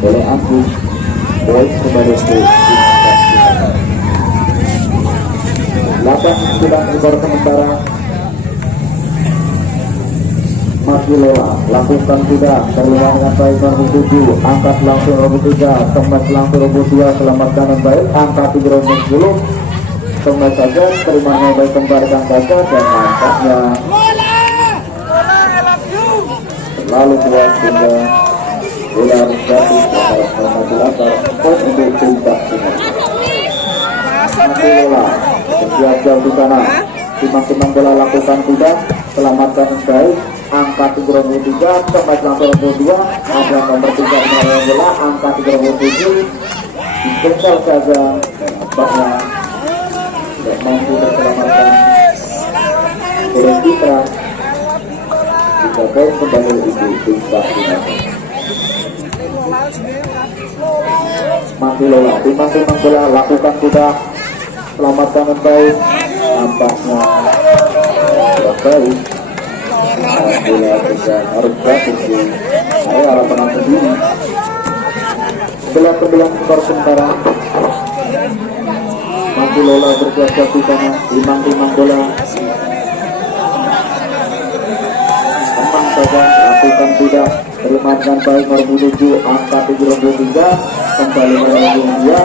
oleh Agus. Poin kembali ke tim Marsilasa. 8 sudah skor sementara. Masih Lola, lakukan sudah, terima dengan baik nomor 7, angkat langsung nomor 3, tembak langsung nomor 2, selamatkan dengan baik, angkat 310, tembak saja, terima dengan baik, kembalikan saja, dan nampaknya terlalu kuat sehingga bola jatuh ke Marsilasa. Poin untuk tim Marsilasa. Masih Lola, bersiap-siap di sana, timang-timang bola, lakukan sudah, selamatkan dengan baik, angka 33, tembak langsung nomor 2, ada nomor 3 menyerang bola, angka 37, dikejar saja, dan nampaknya tidak mampu terselamatkan oleh Citra. Bisa poin kembali untuk tim Marsilasa. Masih Lola, timang-timang bola, lakukan sudah, selamatkan dengan baik, nampaknya tidak baik. Bola juga harus jatuh di area lapangan sendiri. 11 skor sementara. Masih Lola bersiap-siap di sana, timang-timang bola, tenang saja, lakukan sudah, terima dengan baik nomor 7, angka 73, kembali nomor 2,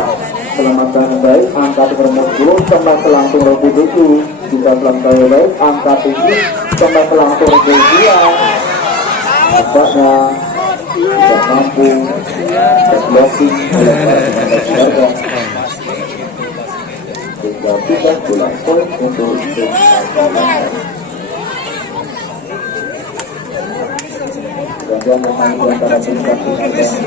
selamatkan dengan baik, angka 10, tembak langsung nomor 7, bisa selangkah baik, angka 7, tembak langsung nomor 2, nampaknya tidak mampu terblocking oleh para pemain sehingga tidak bola poin untuk tim Marsilasa. Gantian pemain di antara tim Marsilasa.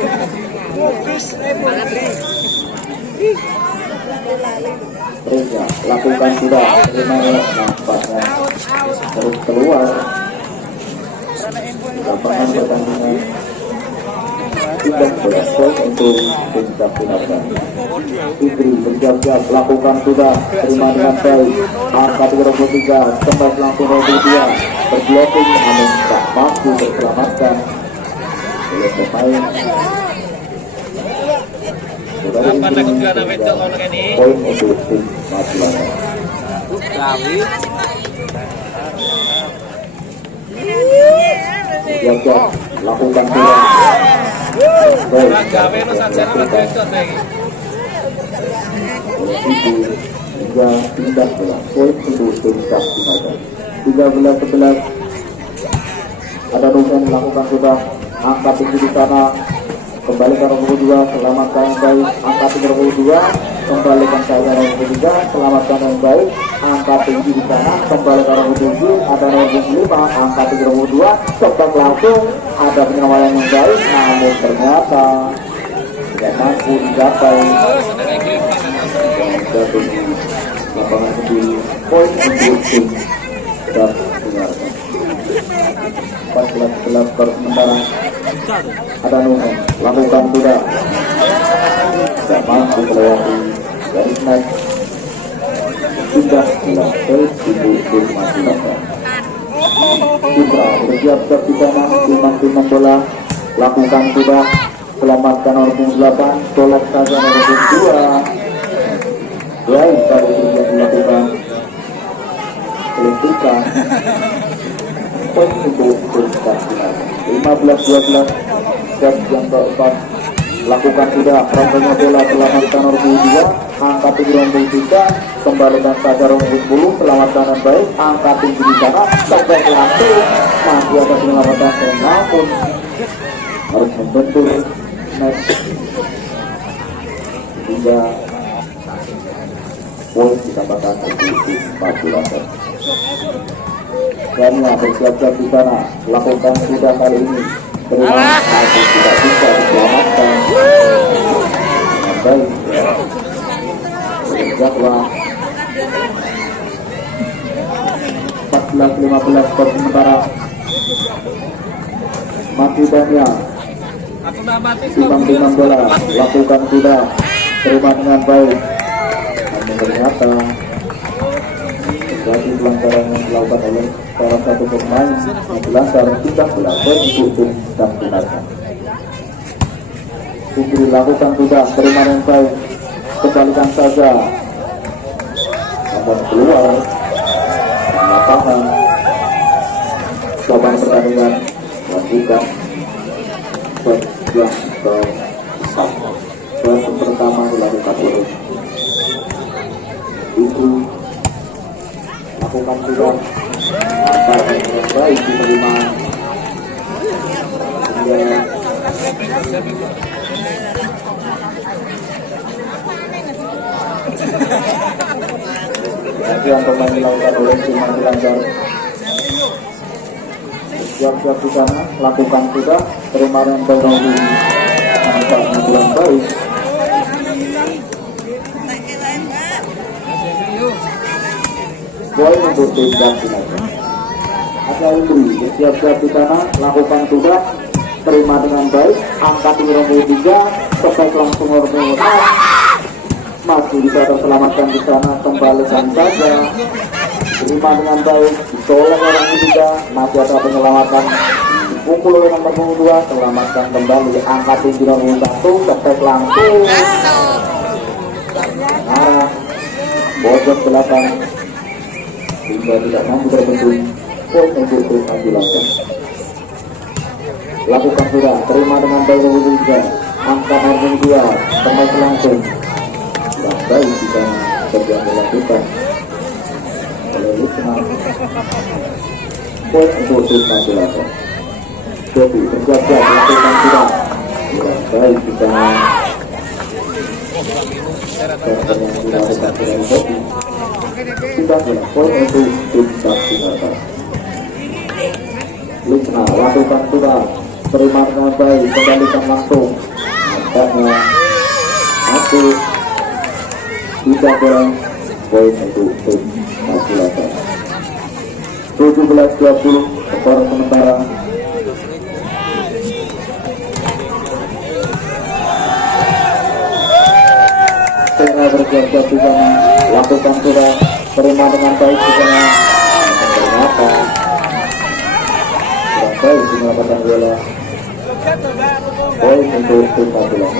Reza, lakukan sudah, terima nampaknya terus keluar lapangan pertandingan. Tidak berhasil untuk tim Marsilasa. Fitri bersiap-siap, lakukan sudah, terima dengan baik, angka 33, tembak langsung nomor 2, berblocking namun tak mampu terselamatkan oleh pemain Kapan aku juara wedok ono kene? Poin untuk tim Magelang. Rawi. Jaga lakukan bola. Baik. Ora gawe no sajane wedok ta iki. Itu hingga pindah bola. Poin untuk tim Magelang. 13-11. Ada Ruben melakukan sudah angkat tinggi di sana, kembalikan nomor 2, selamatkan yang baik, angkat tinggi nomor 2, kembalikan saja nomor 3, selamatkan yang baik, angkat tinggi di sana, kembalikan nomor 7, ada nomor 5, angkat tinggi nomor 2, tebak langsung, ada penyampaian yang baik, namun ternyata tidak mampu dicapai. Jatuh di lapangan sendiri, poin untuk tim dan dengarkan. 14-11 sementara ada Nuhan lakukan tidak mampu melewati garis net sudah selesai di masyarakat. Citra bersiap-siap di sana timang bola lakukan tidak selamatkan nomor 8 tolak saja nomor 2 lain dari bersiap dilakukan pelintikan poin untuk bersiap 15-12 dan yang keempat lakukan sudah rombongan bola selamatkan nomor 2 angkat tinggi nomor 3 kembalikan saja nomor 10 selamatkan yang baik angkat tinggi di sana sampai langsung masih ada penyelamatan namun harus membentur net hingga poin ditambahkan untuk 14. Karena bersiap-siap di sana lakukan sudah kali ini terima kasih tidak bisa diselamatkan dengan baik bersiaplah 14-15 per sementara masih banyak Aku namati timang bola lakukan sudah terima dengan baik namun ternyata terjadi pelanggaran yang dilakukan oleh salah satu pemain yang dilanggar tidak belajar untuk dan benarkan. Fikri lakukan sudah terima yang baik kembalikan saja namun keluar lapangan lapangan pertandingan lanjutkan yang ke-1 yang pertama dilakukan oleh itu lakukan sudah angkat yang baik diterima hingga yang pemain dilakukan oleh tim dilanggar siap-siap di sana lakukan sudah terima yang baik angkat yang baik poin untuk tim dan final. Ada Indri siap-siap di sana lakukan sudah terima dengan baik angkat di nomor 3 selesai langsung nomor 6 masih bisa terselamatkan di sana kembalikan saja terima dengan baik ditolong orang ketiga masih ada penyelamatan kumpul oleh nomor 2 selamatkan kembali angkat di nomor 1 selesai langsung arah bocor belakang hingga tidak mampu terbentuk poin untuk tim Magelang. Lakukan sudah terima dengan baik nomor 3 angkat nomor 2 kembali langsung dan baik bisa terjadi dilakukan oleh Lukman poin untuk tim Magelang. Jadi bersiap-siap lakukan sudah dan baik bisa sudah poin untuk tim Magelang. Lukman lakukan sudah terima dengan baik kembalikan langsung angkatnya aku tidak boleh poin untuk tim Magelang. 17-20 skor sementara. Tengah bersiap-siap di sana lakukan sudah terima dengan baik di sana ternyata baik menyelamatkan bola poin untuk tim Magelang.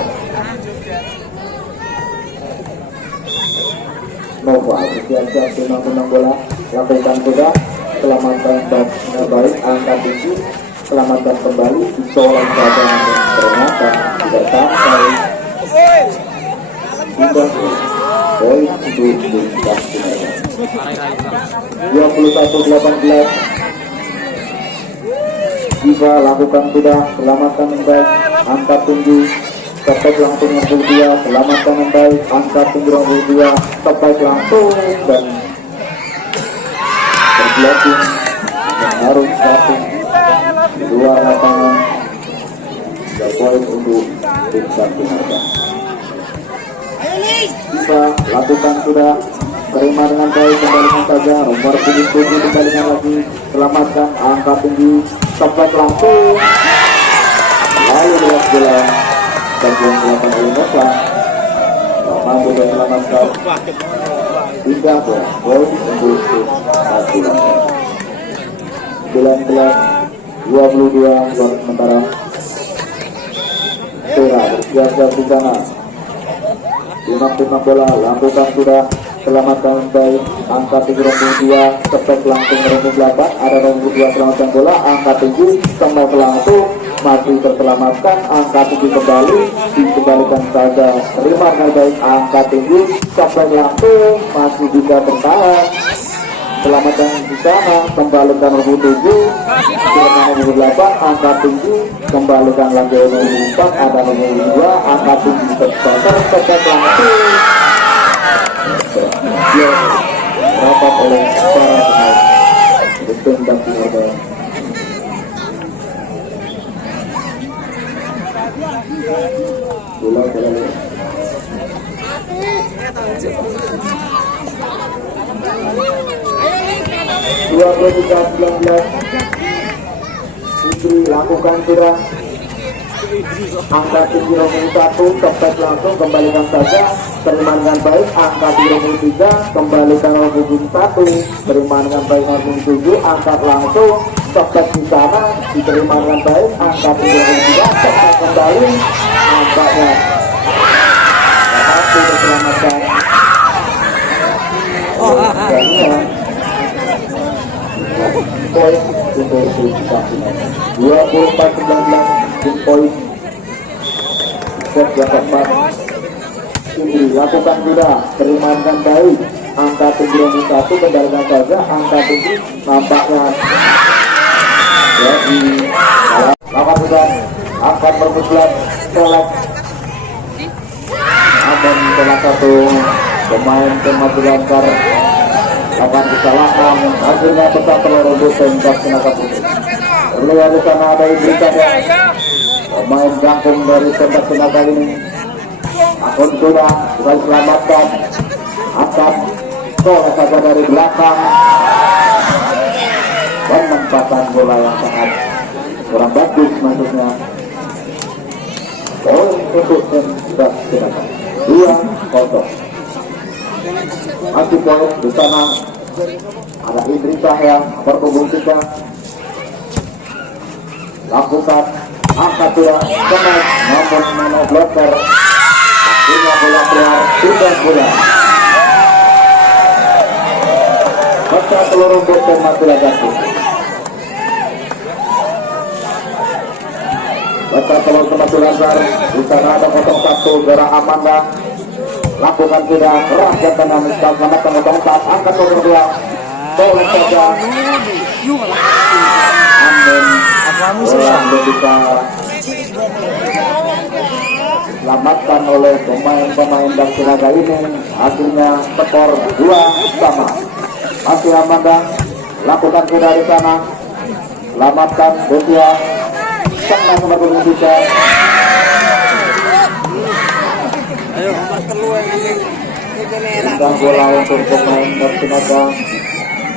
Nova siap-siap menang bola, lakukan sudah, selamatkan baik angka tinggi, selamatkan kembali, ditolak saja ternyata tidak sampai. Tidak poin untuk Bintang Sinaga 21-18. Jika lakukan sudah, selamatkan yang baik, angkat tinggi, tepek langsung yang dia, selamatkan yang baik, angkat tinggi yang dia, tepek langsung dan berblocking yang harus satu dua lapangan. 3 poin untuk Bintang Sinaga. Jika lakukan sudah, terima dengan baik, kembalikan saja, nomor 7 kembalikan lagi, selamatkan, angkat tinggi, tepek langsung, lalu lihat bola dan yang dilakukan oleh Nova, mampu dan selamatkan 3 poin untuk Bintang 19-22 buat sementara. Tera bersiap-siap di sana, timang bola, lakukan sudah, selamatkan baik, angkat tinggi rombong dia, tepek langsung rombong belakang, ada rombong dia, selamatkan bola, angkat tinggi, tembak langsung, masih terselamatkan, angkat tinggi kembali, dikembalikan saja, terima dengan baik, angkat tinggi, tepek langsung, masih bisa bertahan, selamatkan di sana, kembalikan rombong 7, selamatkan rombong belakang, angkat tinggi, kembalikan lagi rombong 4, ada rombong 2, angkat tinggi, tepek langsung. Dia rapat oleh para pemain Bintang Sinaga. Bola jalan. Dua 19. Putri lakukan sudah, angkat tinggi rombong 1, tepek langsung, kembalikan saja, terima dengan baik, angkat tinggi rombong 3, kembalikan rombong 1, terima dengan baik rombong 7, angkat langsung, tepek di sana, diterima dengan baik, angkat tinggi rombong 3, tepek kembali, nampaknya satu terselamatkan. Poin untuk Bintang Sinaga 24-19 poin. Set 4 ini lakukan sudah, terima dengan baik, angka tinggi rombong 1, kendalikan saja, angka tinggi, nampaknya jadi lakukan sudah, akan berpukulan selek, akan salah satu pemain maju langkar akan kesalahan, akhirnya tetap terlorot Bintang Sinaga Putri. Terlihat di sana ada Indrikan ya, pemain jangkung dari Bintang Sinaga ini. Akun sudah diselamatkan, akan tolak saja dari belakang, penempatan bola yang sangat kurang bagus, maksudnya poin untuk Bintang Sinaga 2-0. Masih poin di sana ada Indrika yang berhubung 3, lakukan, angkat sudah, kena, namun monoblocker, akhirnya bola keluar, sudah bola. Pecah seluruh botol masih lagi. Pecah seluruh masih lancar, di sana ada 0-1, Zara Amanda. Lakukan sudah, rakyat dinamis, selamatkan 0-4, angkat 0-2, boleh saja. Amin. Bola bisa diselamatkan oleh pemain-pemain Bintang Sinaga ini, akhirnya skor 2-2. Masih Amanda, lakukan sudah di sana, selamatkan Betia, tengah nomor 23. Bintang bola untuk pemain Bintang Sinaga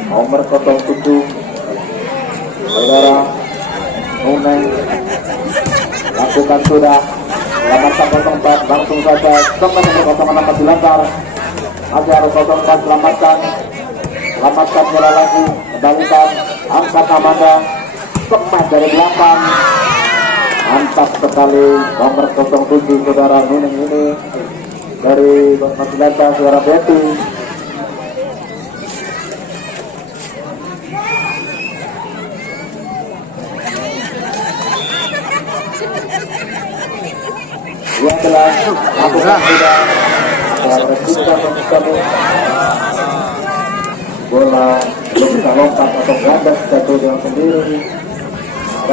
nomor 07, saudara Nuneng, lakukan sudah, selamatkan 04, langsung saja teman nomor 06 dilanggar, masih harus 04, selamatkan bola lagi, kembalikan, angkat Amanda, kemas dari belakang, mantap sekali nomor 07 saudara Nuneng ini dari Mas Lata, saudara Betty, bola belum bisa lompat atau gadas jatuh dengan sendiri.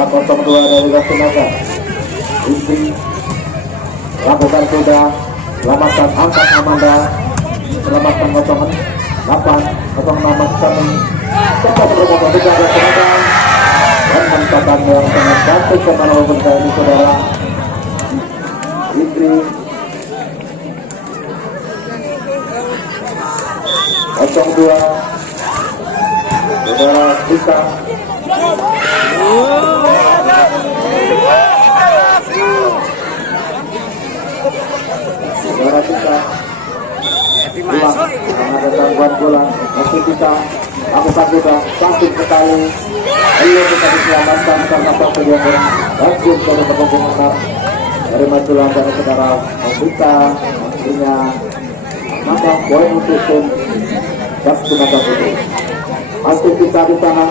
Ada 02 dari Gasinaga. Isi lakukan sudah, selamatkan angkat Amanda, selamatkan 08 06 kami cepat bermotor juga Gasinaga dan mencatat yang sangat cantik kemana berkali ini saudara Indri 02 saudara Rika saudara Rika ulang ada gangguan bola masih kita lakukan juga cantik sekali ayo kita diselamatkan karena persetujuan bagus dari perhubungan dari majulah dari saudara Rika akhirnya maka poin untuk tim Gasinaga Putri masih kita di sana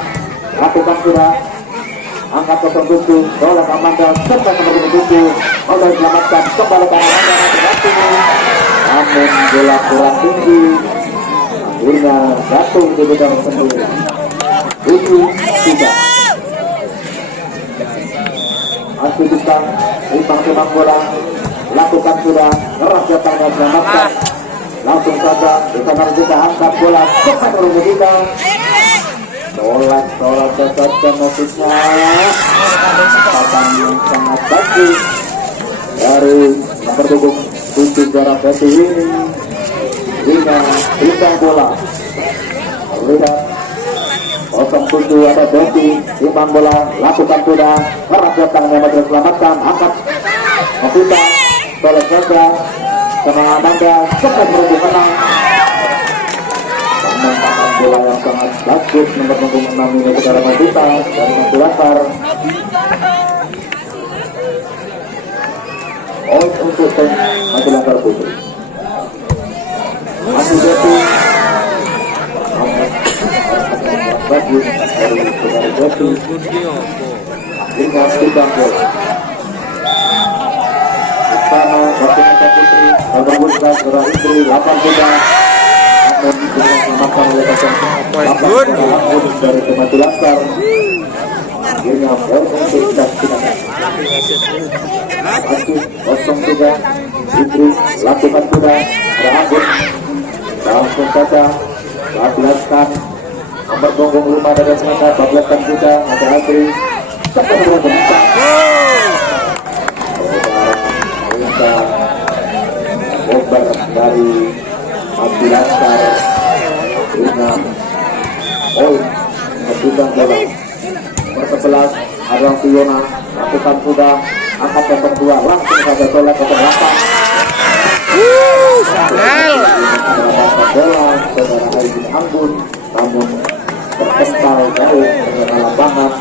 lakukan sudah angkat 07 bola Amanda serta nomor 7 bola diselamatkan kembali ke Amanda namun bola kurang tinggi akhirnya jatuh di bidang sendiri 7-3 masih bisa timbang bola lakukan sudah ngeras datangnya selamatkan langsung saja di sana kita angkat bola cepat merujuk kita sholat dan motifnya kesempatan yang sangat bagus dari nomor 7 Zara Betty ini dengan timbang bola lihat 07 ada Betty timbang bola lakukan sudah ngeras datangnya masih selamatkan angkat Novita sholat saja sama Amanda cepat merujuk menang tangan bola yang sangat bagus nomor 6 ini saudara Novita dari Majulasar untuk tim Majulasar Putri masih Betty bagus dari saudara Betty akhirnya timbang bola sama Majulasar Putri Saudara Buskas, Saudara Indri, 8 sudah namun diselamatkan oleh 8 dari Majulasar akhirnya poin untuk Gasinaga masih 03 Indri lakukan sudah berambut langsung saja bablaskan nomor punggung 5 dari Gasinaga bablaskan sudah ada Andri cepat bergerak Bobar dari Majulasar akhirnya poin kebutuhan bola nomor 11 Arang Fiona lakukan sudah angkat 02 langsung saja bola 08 bola saudara Haidin Ambun namun terpental jauh dengan lapangan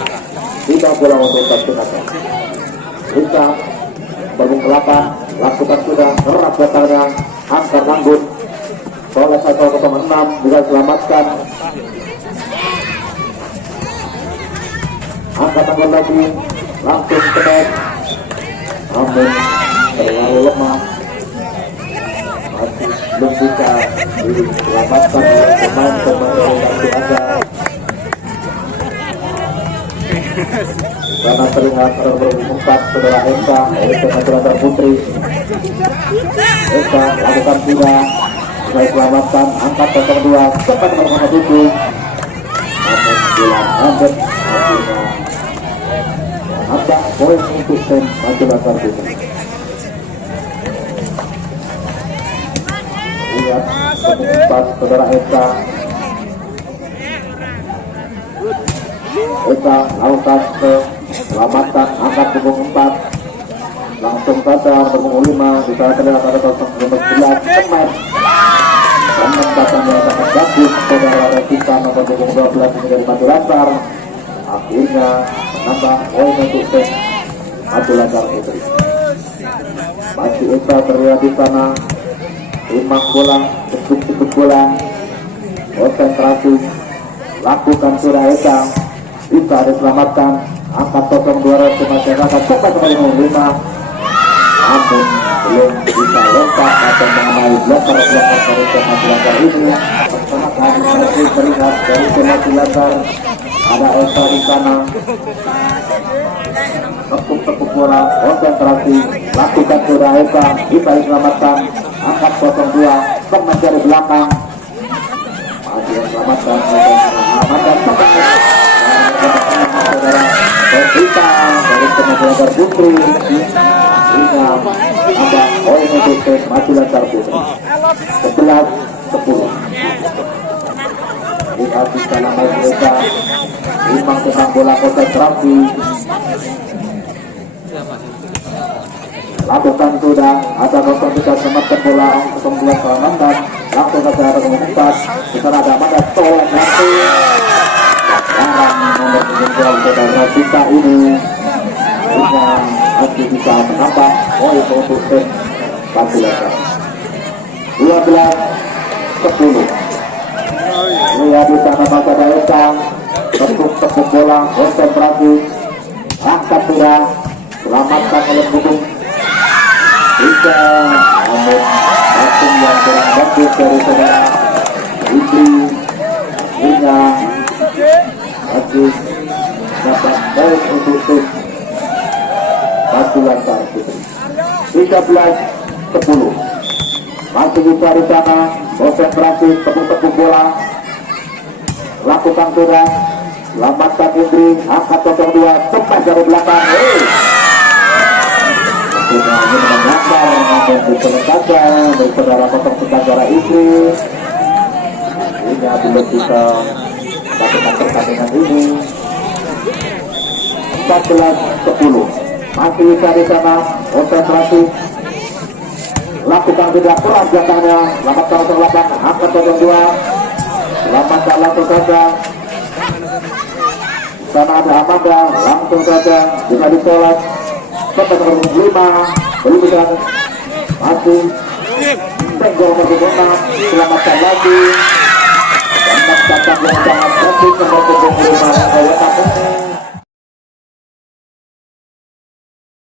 tidak bola untuk Gasinaga Rika berbung ke 8 lakukan sudah keras datangnya angkat Anggun bola 106 bisa selamatkan angkat Anggun lagi langsung ke net namun terlalu lemah masih belum bisa diselamatkan oleh pemain-pemain yang ada karena terlihat berempat saudara Eka dari Majulasar Putri Eka lakukan sudah bisa selamatkan angkat 02 cepat nomor 7 namun bilang lanjut akhirnya ada poin untuk tim Majulasar Putri lihat berempat saudara Eka lakukan selamatkan angkat punggung 4 langsung saja punggung 5 bisa terlihat ada 11 cemat dan menempatkannya sangat bagus saudara Revita nomor punggung 12 ini dari Majulasar akhirnya menambah poin untuk tim Majulasar Putri masih Eka terlihat di sana timbang bola cukup bola konsentrasi lakukan sudah Eka bisa diselamatkan angkat 02 masyarakat cepat kembali 5 namun belum bisa lompat atau mengenai bloker dari Timnas Lantar ini. Pertama kali terlihat dari Timnas Lantar ada Esa di sana. Tepuk bola, konsentrasi, lakukan sudah Esa, bisa diselamatkan, angkat 02, mencari belakang. Masih diselamatkan, saudara Persita dari Timnas Lantar Putri. Hingga ada poin untuk Timnas Lantar Putri 11-10. Lihat di sana mereka imbang tentang bola konsentrasi. Lakukan sudah, ada 03 semakan bola 09 Kalimantan, langsung saja ada komunitas. Di sana ada Amanda tolong nanti. Sekarang nomor 9 saudara kita ini hingga masih bisa menambah poin untuk tim Pacifica 12-10. Lihat di sana masa Esa, tepuk bola konsentrasi, angkat sudah, selamatkan oleh Budung. Bisa namun langsung yang kurang bagus dari saudara Indri hingga masih dapat poin untuk tim Pacifica Putri 13-10. Masih bisa di sana konsentrasi, tepuk bola, lakukan sudah, selamatkan Indri, angkat 02, tepat dari belakang. Sudah ini menyasar, namun dipenuh saja dari saudara 03 saudara Indri. Ini belum bisa melakukan pertandingan ini. 14-10. Masih bisa di sana konsentrasi, lakukan tidak keras belakangnya, selamatkan 08, angkat 02, selamatkan langsung saja. Sana ada Amanda, langsung saja bisa ditolak. Nomor 5 belum bisa, masih tenggol nomor 6, selamatkan lagi. Dan yang sangat penting nomor 25 Toyota